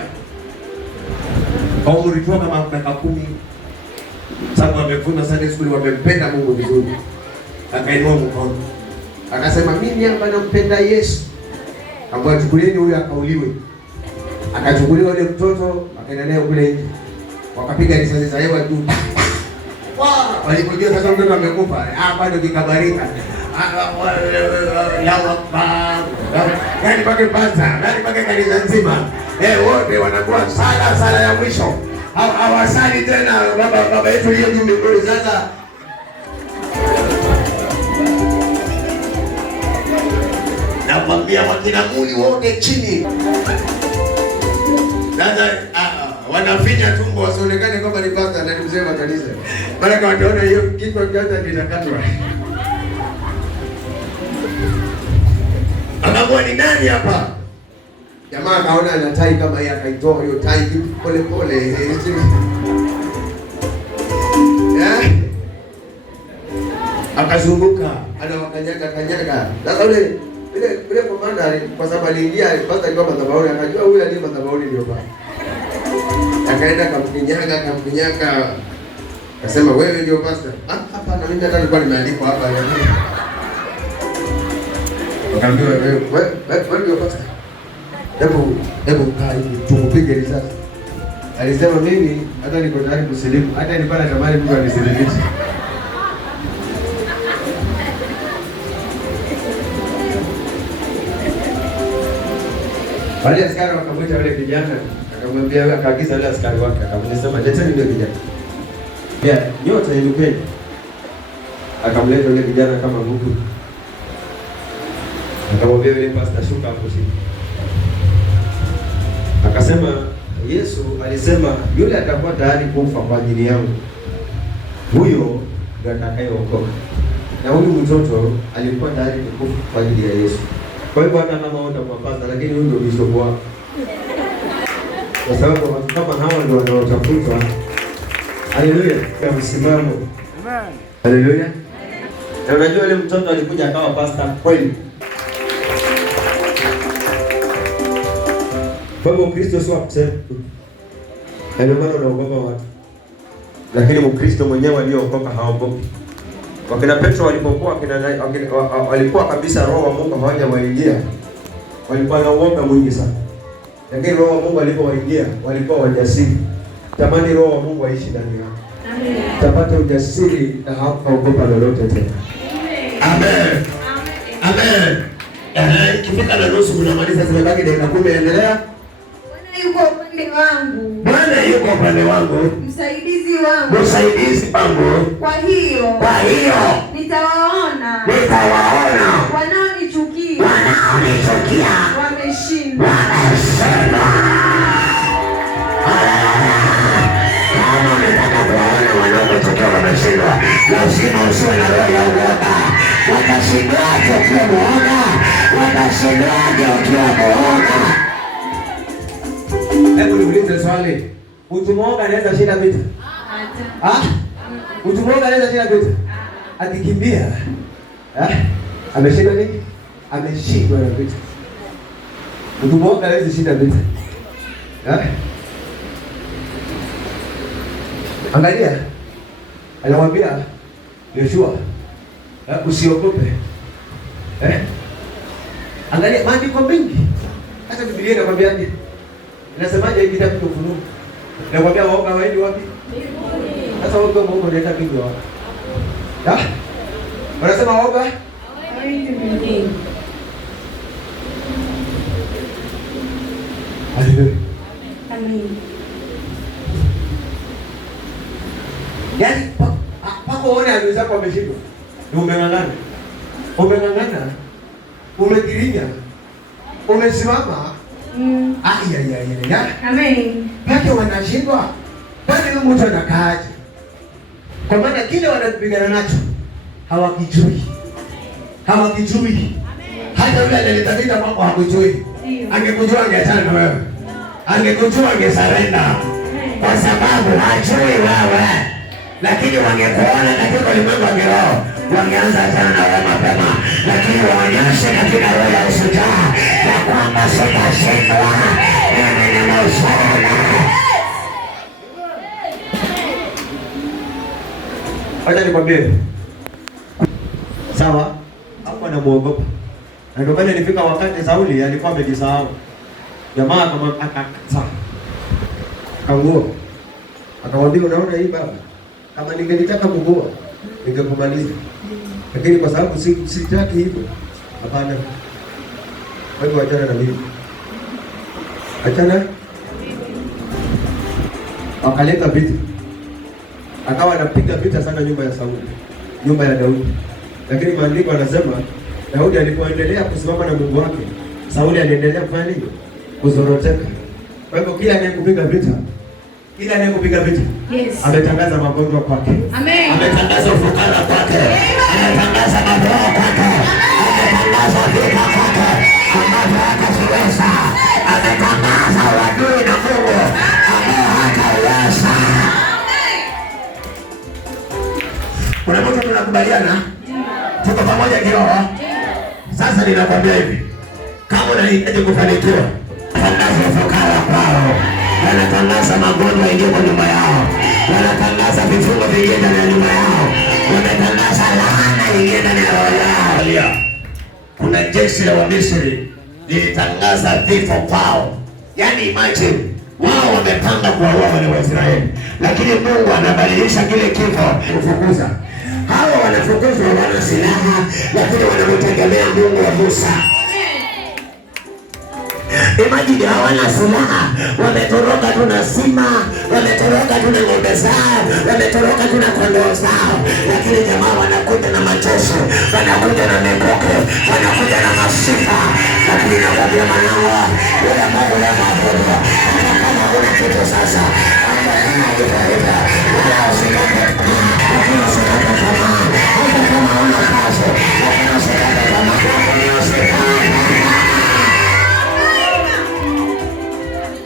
Au mlitoa kama miaka 10. Sababu wamefuna Sunday school, wamempenda Mungu vizuri. Akainua mkono. Akasema mimi hapa nampenda Yesu. Ambaye chukulieni huyu akauliwe. Akachukuliwa yule mtoto, akaenda naye kule nje. Wakapiga risasi za hewa juu. Wow, walipojua sasa mtoto amekufa, bado kikabarika. Yaani pake pasa, yaani pake kanisa nzima. Wote wanakuwa sala ya mwisho. Hawasali tena baba yetu aliye juu mbinguni. Sasa nakwambia wakina muli wote chini. Sasa wanafinya tumbo wasionekane kwamba ni pasta na mzee wa kanisa. Maana kwa wataona hiyo kichwa kianza kitakatwa. Akaamua ni nani hapa? Jamaa akaona ana tai kama hii, akaitoa hiyo tai pole pole. Akazunguka, anawakanyaga. Sasa ile komanda kwa sababu aliingia kwanza kwa madhabahuni, akajua huyu aliye madhabahuni ndio baba. Akaenda kamkunyaga. Akasema wewe ndio pastor. Hapana, mimi hata nilikuwa nimeandikwa hapa. Akaambiwa wewe ndio pastor. Hebu kaa hivi tumupige risasi. Alisema mimi hata niko tayari kusilimu. Hata nilikuwa natamani mtu anisilimishe. Wale askari wakamwita yule kijana, akamwambia wewe, akaagiza yule askari wake, akamsema leteni yule kijana. Nyota ilipenya. Akamleta yule kijana kama nguvu. Akamwambia yule pastor, shuka hapo chini. Akasema Yesu alisema yule atakuwa tayari kufa kwa ajili yangu, huyo ndiye atakayeokoka. Na huyu mtoto alikuwa tayari kufa kwa ajili ya Yesu. Kwa hivyo hata kama wote kwa pastor, lakini huyu ndio bishop wao. Kwa sababu watu kama hawa ndio wanaotafutwa. Haleluya. Kwa msimamo. Amen. Haleluya. Na unajua yule mtoto alikuja akawa pastor kweli. Kwa hivyo Kristo sio kusema. Ndio maana unaogopa watu. Lakini Mkristo mwenyewe aliyookoka haogopi. Wakina Petro walipokuwa walikuwa kabisa roho wa Mungu hawajawaingia. Walikuwa na uoga mwingi sana. Lakini roho wa Mungu alipowaingia walikuwa wajasiri. Tamani roho wa Mungu aishi ndani yako. Amen. Tapata ujasiri na hautaogopa lolote tena. Amen. Amen. Ikifika na nusu tunamaliza, zimebaki dakika 10, endelea. Bwana yuko upande wangu. Bwana yuko upande wangu. Msaidizi wangu. Msaidizi wangu. Kwa hiyo nitawaona wanaonichukia wameshindwa. Kama unataka kuwaona wanaokuchukia wameshindwa, lazima usiwe na roho ya uoga. Watashindwaje ukiwa muoga? Watashindwaje ukiwa muoga? Hebu niulize swali. Mtu muoga anaweza shinda vita? Mtu muoga anaweza shinda vita? Akikimbia. Ameshinda nini? Ameshindwa na vita. Mtu muoga anaweza shinda vita. Angalia. Anamwambia Yoshua, usiogope. Angalia maandiko mengi. Hata Biblia inakwambiaje? Inasemaje hivi kitabu cha Ufunuo? Inakwambia waoga waende wapi? Sasa wote Mungu analeta kitu wapi? Wanasema waoga waende mbinguni. Haleluya. Amen. Yaani pako uone adui zako wameshindwa. Umeng'ang'ana. Umekirinya. Umesimama. Amen. Pake wanashindwa. Kwani huyu mtu anakaaje? Kwa maana kile wanapigana nacho hawakijui. Hata yule aliyetaka kwako hakujui. Angekujua angeachana na wewe. Angekujua angesarenda. Kwa sababu hajui wewe. Lakini wangekuona katika ulimwengu wa kiroho, wangeanza achana na wewe mapema. Lakini waonyeshe katika roho ya ushujaa ya kwamba sitashindwa. Mimi ni mshindi. Acha nikwambie. Sawa? Hapo anamuogopa. Na ndio pale nilifika wakati Sauli alikuwa amejisahau. Jamaa akakataa. Akamuua. Akamwambia unaona hii baba? Kama ningetaka kukuua, ningekumaliza. Lakini kwa sababu sitaki hivyo. Hapana. Wewe achana na mimi. Achana. Akaleta vita. Akawa anapiga vita sana nyumba ya Sauli, nyumba ya Daudi. Lakini maandiko yanasema Daudi alipoendelea kusimama na Mungu wake, Sauli aliendelea kufanya nini? Kuzoroteka. Kwa hivyo kila anayekupiga vita, yes, ametangaza magonjwa kwake. Amen. Ametangaza ufukara kwake. Ametangaza magonjwa kwake. Ametangaza vita kwake. Ambavyo hataweza. Ametangaza wadui na Mungu ambao hataweza. Kuna mtu tunakubaliana? Tuko pamoja kiroho? Sasa ninakwambia hivi. Kama unahitaji kufanikiwa, tangaza ufukara kwao. wanatangaza magonjwa yaingie kwa nyumba yao, wanatangaza vifungo vingie ndani ya nyumba yao, wanatangaza laana ingie ndani ya roho yao. Kuna jeshi la Wamisri lilitangaza vifo kwao. Yaani imagine wao wamepanga kuwaua wale Waisraeli, lakini Mungu anabadilisha kile kifo kufukuza. Hawa wanafukuzwa, wana silaha, lakini wanamtegemea Mungu wa Musa. Imagine hawana silaha, wametoroka tu na sima, wametoroka tu na ng'ombe zao, wametoroka tu na kondoo zao, lakini jamaa wanakuja na majeshi, wanakuja na mikoke, wanakuja na masifa. Lakini nakwambia mwanangu, yule Mungu ya maabudu, hata kama una kitu sasa, hata kama hujafika, wala usikate tamaa, lakini usikate tamaa, hata kama una kazi, lakini usikate tamaa, lakini usikate tamaa.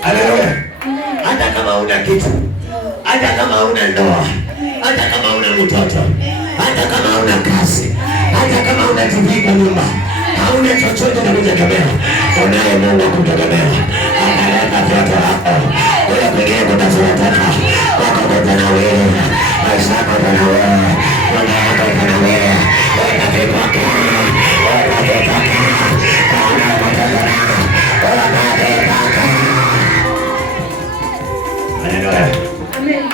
Haleluya. Hata kama una kitu, hata kama una ndoa, hata kama una mtoto, hata kama una kazi, hata kama una TV kwa nyumba, hauna chochote na kutegemea, unaye Mungu kutegemea. Ataleta vyote hapo. Kule kwingine kutafuatana, wako kutana wewe, maisha yako kutana wewe, mwana yako kutana wewe, watakipoka, watakipoka, watakipoka.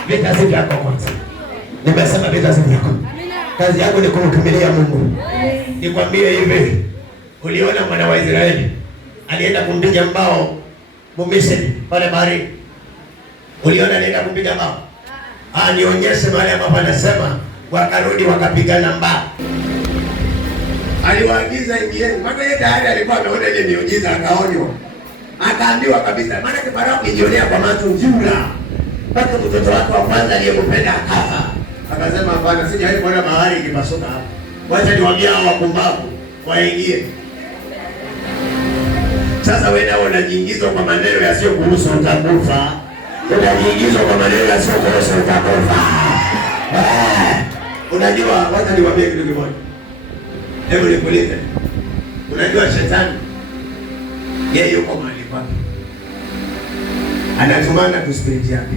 Vita si vyako kwanza. Nimesema vita si vyako. Kazi yako ni kumkimbilia Mungu. Nikwambie hivi, uliona mwana wa Israeli alienda kumpiga mbao Misri pale bahari. Uliona alienda kumpiga mbao? Nionyeshe mahali ambapo anasema wakarudi wakapigana mbao. Aliwaagiza ingieni. Maana yeye tayari alikuwa ameona ile miujiza, akaonywa. Akaambiwa kabisa, maana Farao alijionea kwa macho njura. Mpaka mtoto wake wa kwanza aliyempenda akafa. Akasema hapana, sijawahi kuona bahari ikipasuka hapa. Wacha niwaambie hao wapumbavu waingie. Sasa wewe nao unajiingizwa kwa maneno yasiyokuhusu, utakufa. Unajiingizwa kwa maneno yasiyokuhusu, utakufa. Unajua, wacha niwaambie kitu kimoja. Hebu nikuulize. Unajua shetani yeye yuko mahali pake, anatumana tu spirit yake.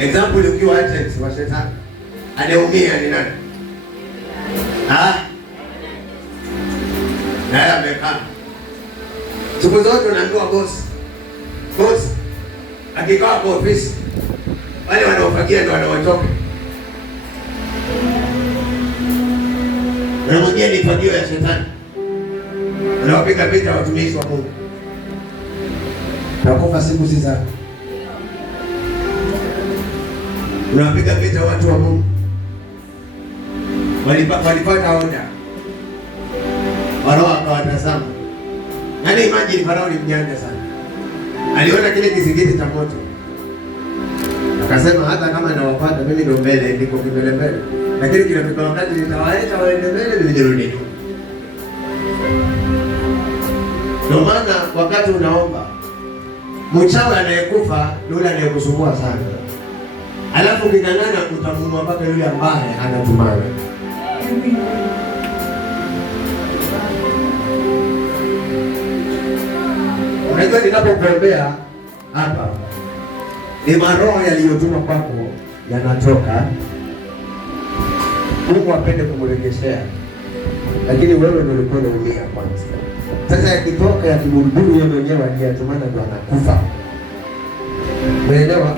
Example, ukiwa agent wa shetani, anaumia ni nani? Naye amekaa. Siku zote unaambiwa boss akikaa kwa ofisi, wale wanaofagia ndio wanaotoka. Unamwambia ni fagio ya shetani. Unawapiga vita watumishi wa Mungu. Nakufa siku si zako. Unawapiga vita watu wa Mungu. Walipata oda. Farao akawatazama. Nani imagine Farao ni mjanja sana. Aliona kile kizingiti cha moto. Akasema hata kama nawapata mimi ndio mbele, niko mbele. Lakini kile kwa wakati nitawaita waende mbele, mimi nirudi. Ndio maana wakati unaomba, mchawi anayekufa yule anayekusumbua sana. Alafu ukingangana utamunua mpaka yule ambaye anatumana. Unajua ninapokuombea hapa, ni maroho yaliyotuma kwako yanatoka. Mungu apende kumregeshea. Lakini wewe ndio ulikuwa unaumia kwanza. Sasa yakitoka yakiburuduru yeye mwenyewe aliyatumana ndio anakufa. Umeelewa?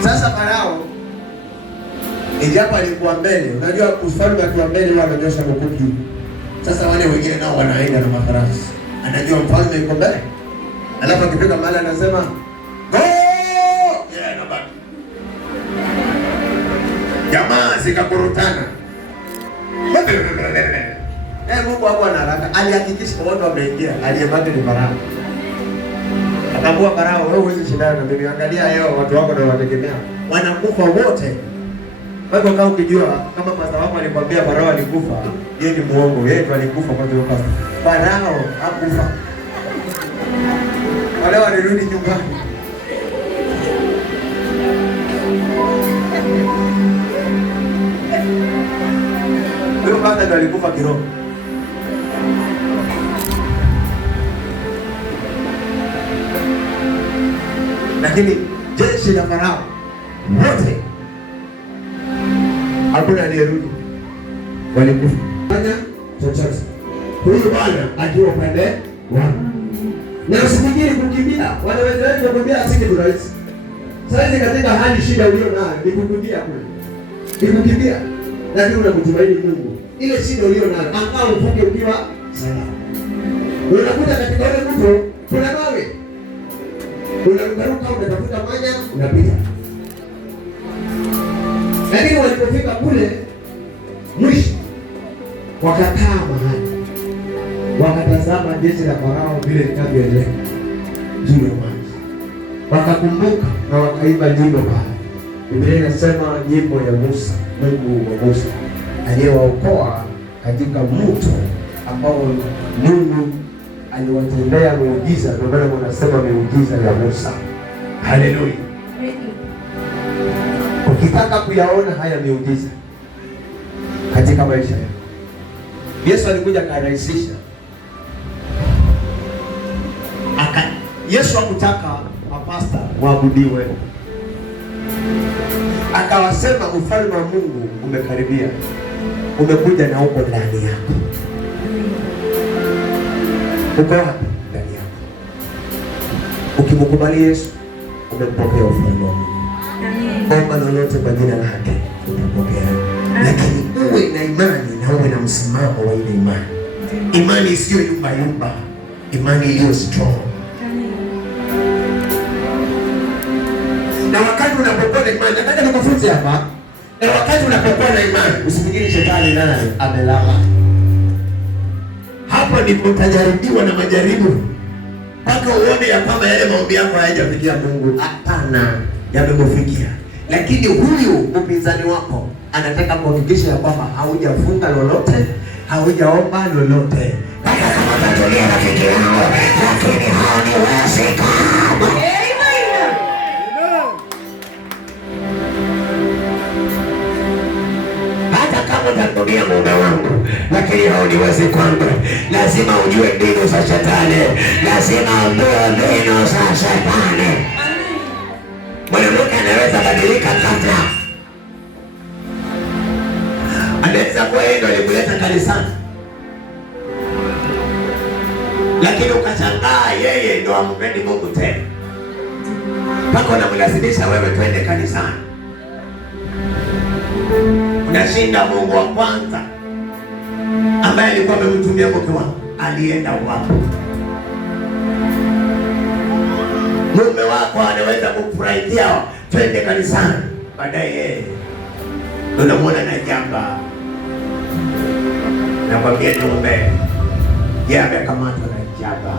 Sasa Farao ijapo alikuwa mbele, unajua ufalme akiwa mbele wao wananyosha mkono juu. Sasa wale wengine nao wanaenda na mafarasi. Anajua mfalme yuko mbele. Alafu akifika mahali anasema, "Go!" Yeah, na bado. Jamaa zikakurutana. Mungu hapo ana haraka. Alihakikisha watu wameingia. Aliyebaki ni Farao. Akambua Farao, wewe huwezi shindana na mimi. Angalia leo watu wako ndio wategemea. Wanakufa wote. Wewe kama ukijua kama pasta wako alikwambia Farao alikufa, yeye ni muongo. Yeye ndiye alikufa kwa sababu Farao hakufa. Wale walirudi nyumbani. Huyo pasta ndiye alikufa kiroho. lakini jeshi la Farao wote hakuna aliyerudi, walikufa. Fanya chochote huyu bwana akiwa upande wangu, na usifikiri kukimbia. Wanaweza kukimbia asije kurahisi. Sasa katika hali shida ulio nayo ni kukimbia kule, ni kukimbia, lakini unamtumaini Mungu. Ile shida ulio nayo angalau uvuke ukiwa salama. Unakuta katika ile mto kuna mawe, unarukaruka, unatafuta maji, unapita. Lakini walipofika kule mwisho, wakakaa mahali, wakatazama jeshi la Farao vile linavyoendelea juu ya maji, wakakumbuka na wakaimba nyimbo pale. Biblia inasema nyimbo ya Musa, Mungu wa Musa aliyewaokoa katika mto ambao Mungu aliwatendea muujiza. Ndio maana wanasema miujiza ya Musa. Haleluya! Ukitaka kuyaona haya miujiza katika maisha yako, Yesu alikuja akarahisisha. Yesu hakutaka mapasta waabudiwe, akawasema ufalme wa Mungu umekaribia, umekuja na uko ndani yako. Uko wapi? Ndani yako. Ukimkubali Yesu, umempokea ufalme wa Mungu. Omba lolote kwa jina lake utapokea, lakini uwe na imani na uwe na msimamo wa ile imani. Imani isiyo yumba yumba, imani iliyo strong. Na wakati unapokuwa na imani, nataka nikufunze hapa, na wakati unapokuwa na imani, usifikiri shetani naye amelala. Hapo ndipo utajaribiwa na majaribu mpaka uone ya kwamba yale maombi yako hayajafikia Mungu. Hapana, yamekufikia. Lakini huyu upinzani wako anataka kuhakikisha ya kwamba haujafunga lolote, haujaomba lolote. Hata kama utatulia rafiki yao, lakini hauniwezekana. Hata kama utatumia muda wangu, lakini hauniwezi kwangu. Lazima ujue mbinu za shetani. Lazima ujue mbinu za shetani. Mwanamke anaweza badilika ghafla. Anaweza kuwa yeye ndo alikuleta kanisani, lakini ukashangaa yeye ndo hampendi Mungu tena, mpaka unamlazimisha wewe twende kanisani. Unashinda Mungu wa kwanza ambaye alikuwa amemtumia mke wako, alienda wapi? Mume wako anaweza kufurahia twende kanisani, baadaye yeye unamwona na jamba. Nakwambia mume yeye amekamatwa na jamba.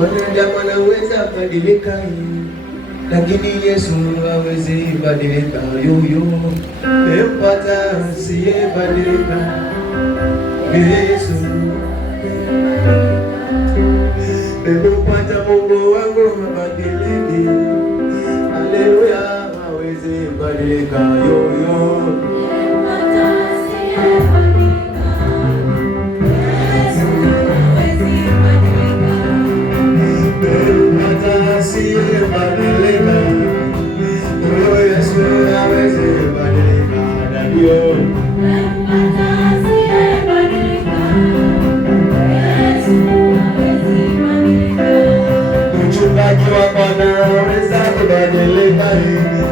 Wanadamu anaweza badilika, lakini Yesu hawezi badilika. Yoyo empata siye badilika. Yesu empata Mungu wangu mabadiliki. Haleluya, hawezi badilika. Yoyo empata siye badilika. Yesu hawezi badilika. Empata siye badilika. Yesu hawezi badilika. Ndio mchungaji wako anaweza kubadilika,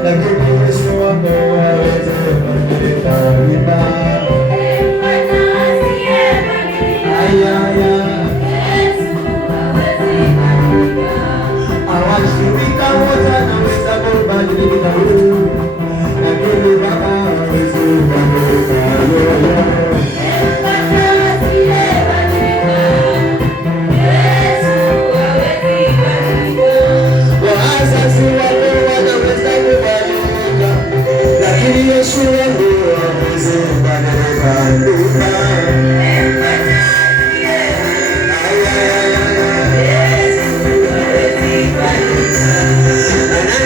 lakini Yesu wako hawezi kubadilika. Awashirika wote anaweza kubadilika, lakini Baba hawezi kubadilika. Yesu wangu hawezi kubadilika.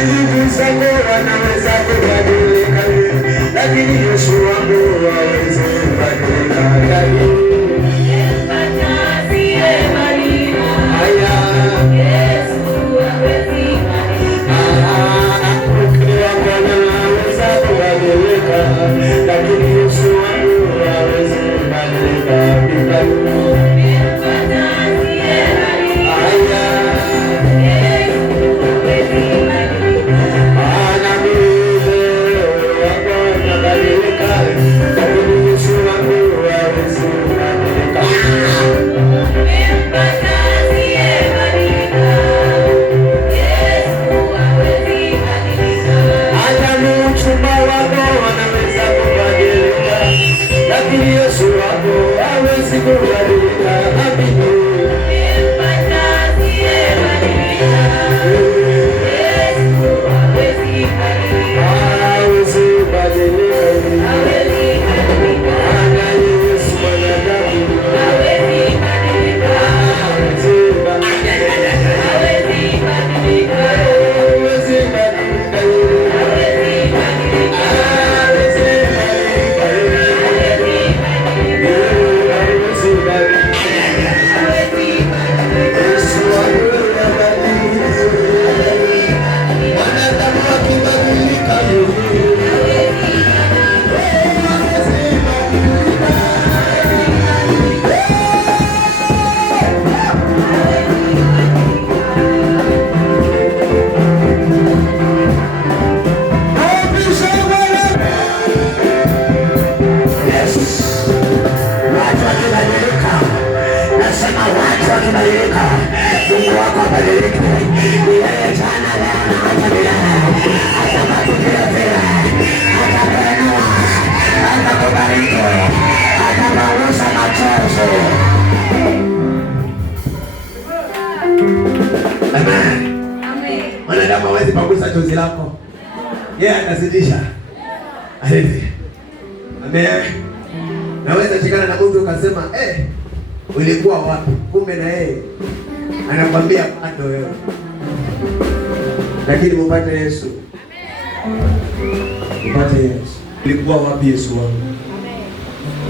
Ndugu zangu wanaweza kubadilika, lakini Yesu wangu hawezi kubadilika. Mwanadamu hawezi pangusa chozi lako. Yeye atazidisha. Hivi. Amen. Naweza shikana na mtu ukasema, ulikuwa wapi? Kumbe na yeye anakwambia bado wewe. Lakini mpate Yesu. Mpate Yesu. Ulikuwa wapi Yesu wangu?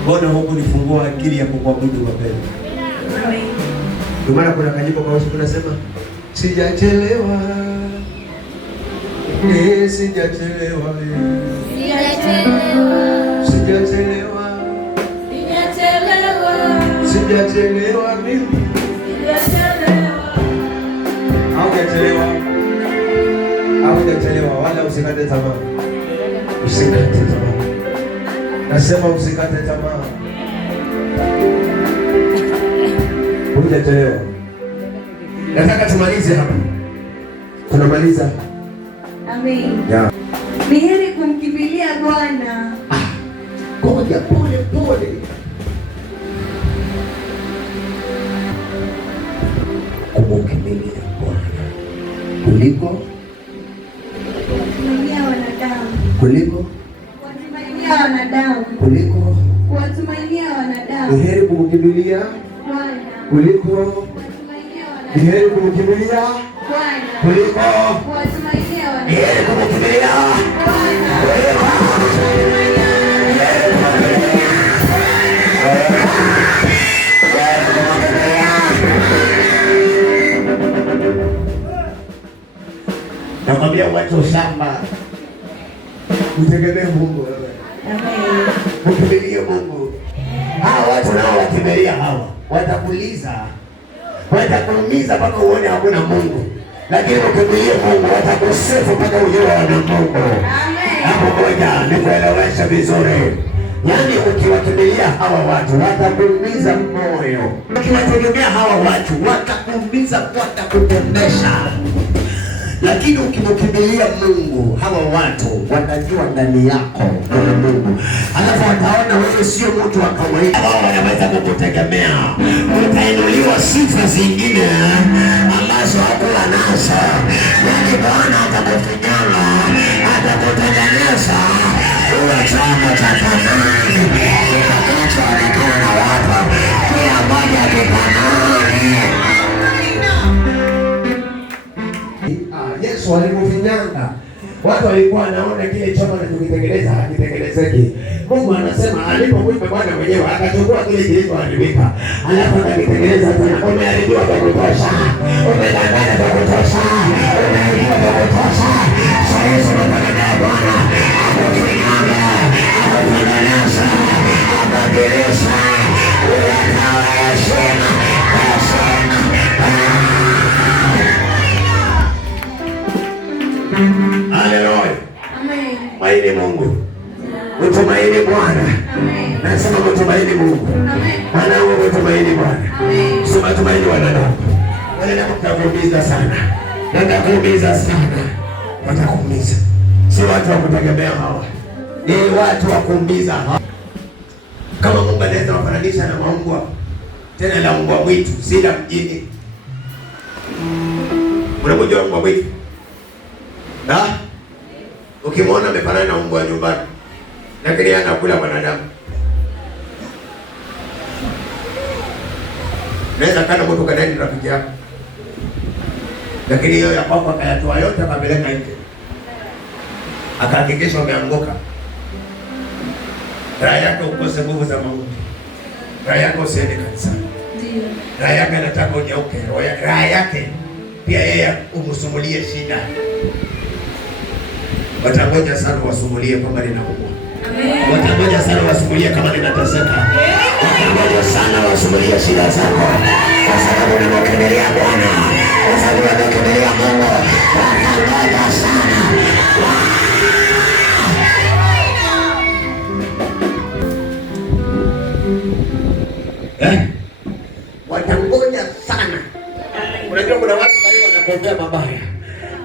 Mbona huko nifungua akili ya kukuabudu mapema? Amen. Ndio maana kuna kanyimbo kwa Yesu tunasema, sijachelewa. Sijachelewa. Sijachelewa. Sijachelewa. Sijachelewa mimi. Sijachelewa. Haujachelewa. Haujachelewa wala usikate tamaa. Usikate tamaa. Nasema usikate tamaa. Hujachelewa. Nataka tumalize hapa. Tunamaliza. Amen. Yeah. Ni heri kumkimbilia Bwana. Ngoja pole pole. Kumkimbilia Bwana kuliko kuwatumainia wanadamu. Kuliko kuwatumainia wanadamu. Kuliko kuwatumainia wanadamu. Ni heri kumkimbilia Bwana kuliko kuwatumainia wanadamu. Ni heri kumkimbilia Bwana kuliko kuwatumainia wanadamu. Ni heri kumkimbilia Bwana nakwambia watu shamba. Utegemee Mungu wewe. Amen. Mkimbilie Mungu. Hawa watu nao wakimbilia hawa. Watakuuliza. Watakuumiza mpaka uone hakuna Mungu. Lakini mkimbilie Mungu watakusifu mpaka ujue wana Mungu. Amen. Hapo moja nikuelewesha vizuri. Yaani ukiwakimbilia hawa watu watakuumiza moyo. Ukiwategemea hawa watu watakuumiza, watakupondesha. Lakini ukimkimbilia Mungu, hawa watu watajua ndani yako kuna Mungu. Alafu wataona wewe sio mtu wa kawaida. Wao wanaweza kukutegemea. Utainuliwa sifa zingine ambazo hakuna nazo. Yaani Bwana atakufinyanga, atakutengeneza uwe chombo cha thamani. Kinachoonekana na watu, kila mmoja kifanani. Yesu alikufinyanga. Watu walikuwa wanaona kile chombo anachokitengeneza hakitengenezeki. Mungu anasema alipomwita Bwana mwenyewe akachukua kile kilichoharibika, alafu akakitengeneza tena. Umeharibiwa kwa kutosha. Umedanganya kwa kutosha. Umeharibiwa kwa kutosha. Sasa Yesu anakuletea Bwana akufinyanga, akutengeneza, akubadilisha. Unaweza haleluya. Amen. Tumaini Mungu. Mtumaini Bwana. Amen. Nasema mtumaini Mungu. Amen. Wanangu mtumaini Bwana. Amen. Sema tumaini wanadamu. Wanadamu watakuumiza sana. Watakuumiza sana. Watakuumiza. Si watu wa kutegemea hawa. Ni watu wa kuumiza hawa. Kama Mungu anaweza kufananisha na mbwa, tena la mbwa mwitu, si la mjini. Unamjua mbwa mwitu? Na ukimwona amefanana na mbwa nyumbani, lakini anakula wanadamu. Naweza kana mtu kadani rafiki yako, lakini hiyo ya kwako akayatoa yote akapeleka nje, akahakikisha umeanguka. Raha yako ukose nguvu za Mungu. Raha yako usiende kanisani. Raha yake anataka unyauke. Raha yake pia yeye umsumulie shida. Watangoja sana wasumulie kama ninaumwa. Watangoja sana wasumulie kama ninateseka. Watangoja sana wasumulie shida zako, kwa sababu unamkimbilia Bwana, kwa sababu unamkimbilia Mungu. Watangoja sana. Watangoja sana. Unajua kuna watu leo wanakuombea mabaya,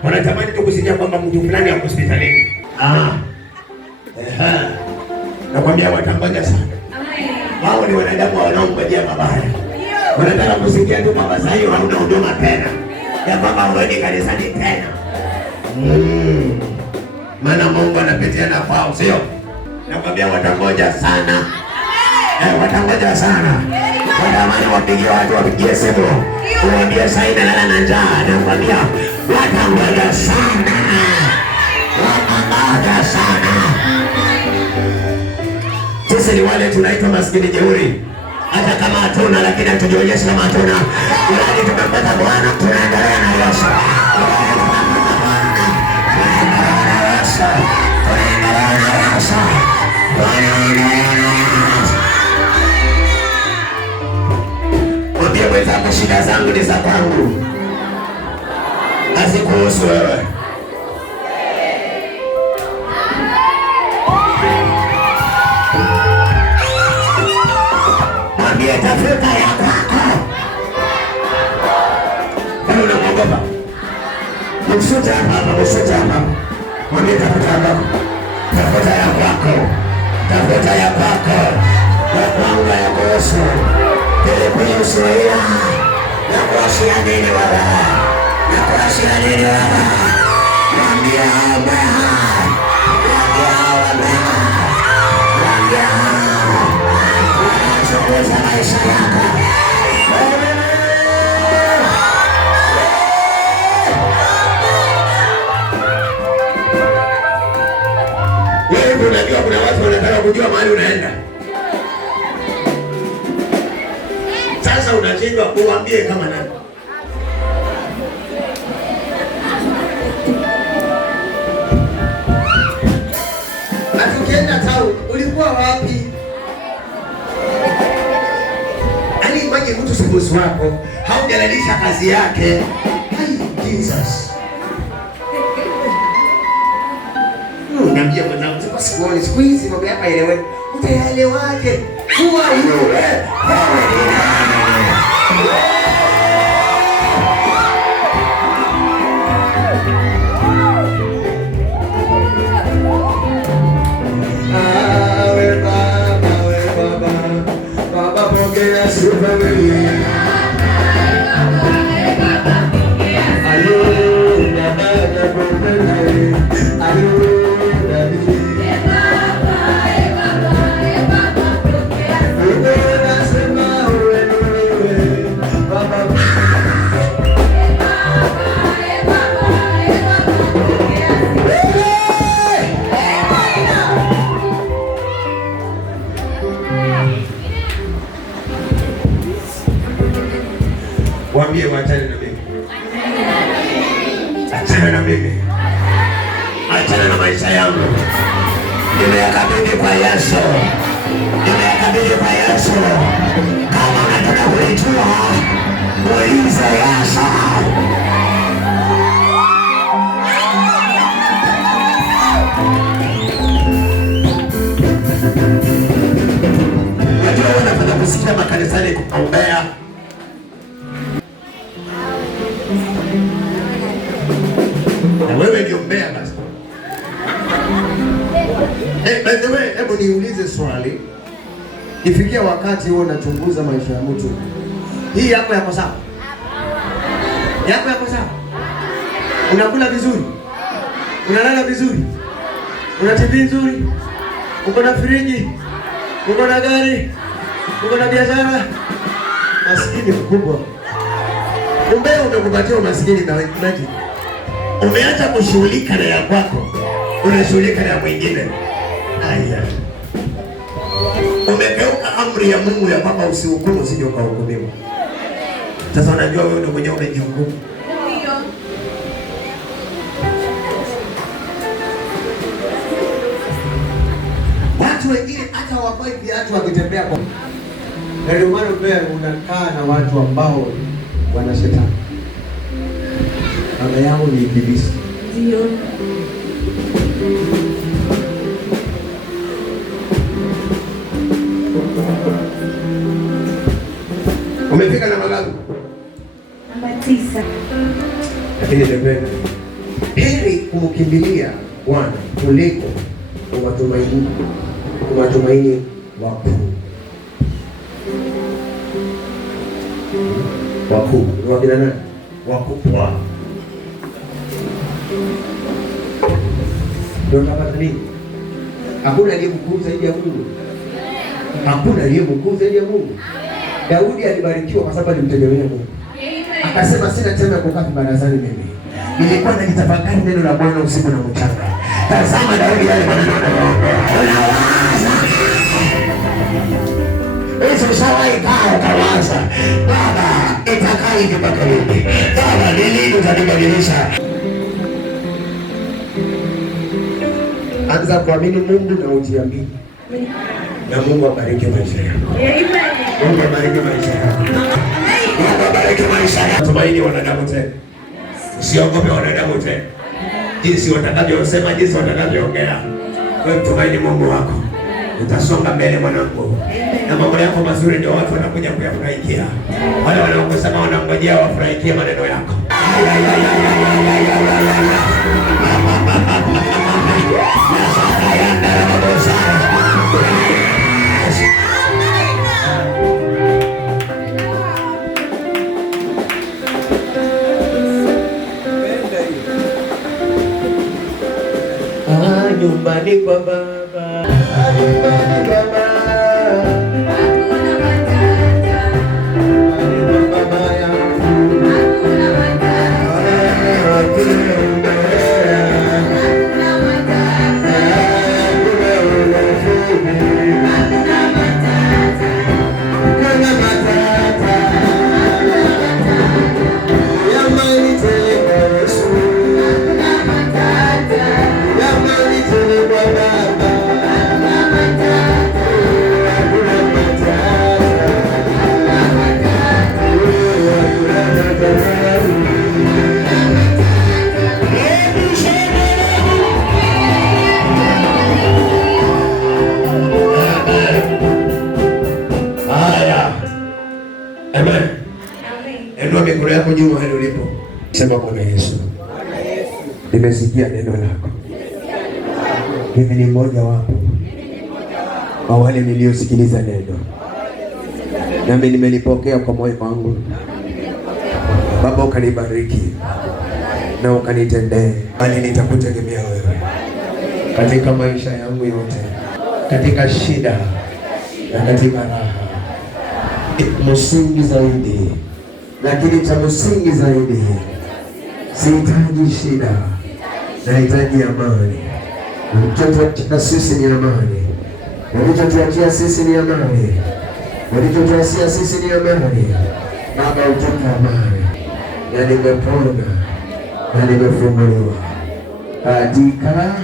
wanatamani tu kusikia kwamba mtu fulani ako hospitalini. Nakwambia watangoja sana. Wao ni wanadamu wanaongojea mabaya. Wanataka kusikia tu kwamba sasa hiyo hauna huduma tena, ya kwamba huendi kanisani tena. Maana Mungu anapitia na kwao, sio? Nakwambia watangoja sana. Watangoja sana. Watamani wapigie watu, wapigie simu, uwaambie sasa inalala na njaa. Nakwambia watangoja sana. Watangoja sana. Sisi ni wale tunaitwa maskini jeuri. Hata kama hatuna, lakini hatujionyesha kama hatuna. Yaani tunapata Bwana, tunaendelea na Yesu. Mwambie mwenzako shida zangu ni za kwangu, hazikuhusu wewe. Mwambie tafuta ya kwako. Kama unamwogopa, msute hapa, msute hapa. Mwambie tafuta ya kwako. Tafuta ya kwako. Tafuta ya kwako. Ya kwangu ya Yesu. Ili kunyusuia. Na kuashia nini wewe? Na kuashia nini wewe? Mwambie aombe. Mwambie aombe. Mwambie aombe. Chunguza maisha yako. Wewe unajua kuna watu wanataka kujua mahali unaenda. Sasa unashindwa kuambie kama nani. Atukienda town, ulikuwa wapi? Ani maji mtu sibusi wako, haujalalisha kazi yake. Jesus. Niambia mwanangu, sasa sikuoni siku hizi mambo hapa elewe. Utaelewaje? Who are you? Baba pokea sifa mimi. Waambie waachane na mimi. Achana na mimi. Achana na maisha yangu. Nimeyakabidhi kwa Yesu. Nimeyakabidhi kwa Yesu. Kama unataka kulijua, muulize Yesu. Najua wanapenda kusikia makanisani kuombea. Na wewe ndio mbea basi. By the way, hebu niulize swali. Ifikia wakati huo unachunguza maisha ya mtu. Hii yako yako sawa? Yako yako sawa? Unakula vizuri? Unalala vizuri? Una TV nzuri? Uko na friji? Uko na gari? Uko na biashara? Maskini mkubwa. Kumbe umekupatia umaskini na maji. Umeacha kushughulika na ya kwako. Unashughulika na mwingine. Aya. Umegeuka amri ya Mungu ya kwamba usihukumu usije ukahukumiwa. Sasa unajua wewe ndio mwenyewe umejihukumu. Watu wengine hata wavai viatu wakitembea kwa. Na ndio maana wewe unakaa na watu ambao wana shetani. Baba yao ni ibilisi. Ndio. Umefika na malago? Namba 9. Lakini ndio heri kumkimbilia Bwana kuliko kuwatumaini wakuu. Wakuu ni wakina nani? Wakubwa. Ndio unapata nini? Hakuna aliye mkuu zaidi ya Mungu. Hakuna aliye mkuu zaidi ya Mungu. Daudi alibarikiwa kwa sababu alimtegemea Mungu. Akasema sina tena kukaa barazani mimi. Nilikuwa nikitafakari neno la Bwana usiku na mchana. Tazama Daudi yale maneno anawaza. Yesu sawa ikao kawaza. Baba, itakai mpaka lini? Baba, ni lini utanibadilisha? Anza kuamini Mungu na ujiamini. Na Mungu abariki maisha yako. Amen. Mungu abariki maisha yako. Mungu abariki maisha yako. Tumaini wanadamu tena. Usiogope wanadamu tena. Jinsi watakavyosema, jinsi watakavyoongea. Wewe tumaini Mungu wako. Utasonga mbele mwanangu. Na mambo yako mazuri ndio watu wanakuja kuyafurahikia. Wale wanaokusema wanangojea wafurahikie maneno yako. Nyumbani kwa baba, nyumbani kwa mama, hakuna matata, nyumbani kwa baba yangu, hakuna matata, hakuna mbaya, hakuna matata, hakuna ulevi, hakuna matata, hakuna matata, yamani tele Yesu, hakuna matata, yamani tele baba, hakuna matata, hakuna matata, hakuna matata, hakuna matata. Amen. Inua mikono yako juu mahali ulipo. Sema Bwana Yesu. Nimesikia neno lako. Mimi ni mmoja wapo wa wale niliosikiliza neno. Nami nimelipokea kwa moyo wangu. Baba, ukanibariki na ukanitendee, bali nitakutegemea wewe katika maisha yangu yote, katika shida na katika raha. Msingi zaidi, lakini cha msingi zaidi, sihitaji shida, nahitaji amani. Ulichotuachia sisi ni amani, ulichotuachia sisi ni amani, ulichotuachia sisi ni amani. Baba, utupe amani, na nimepona na nimefunguliwa katika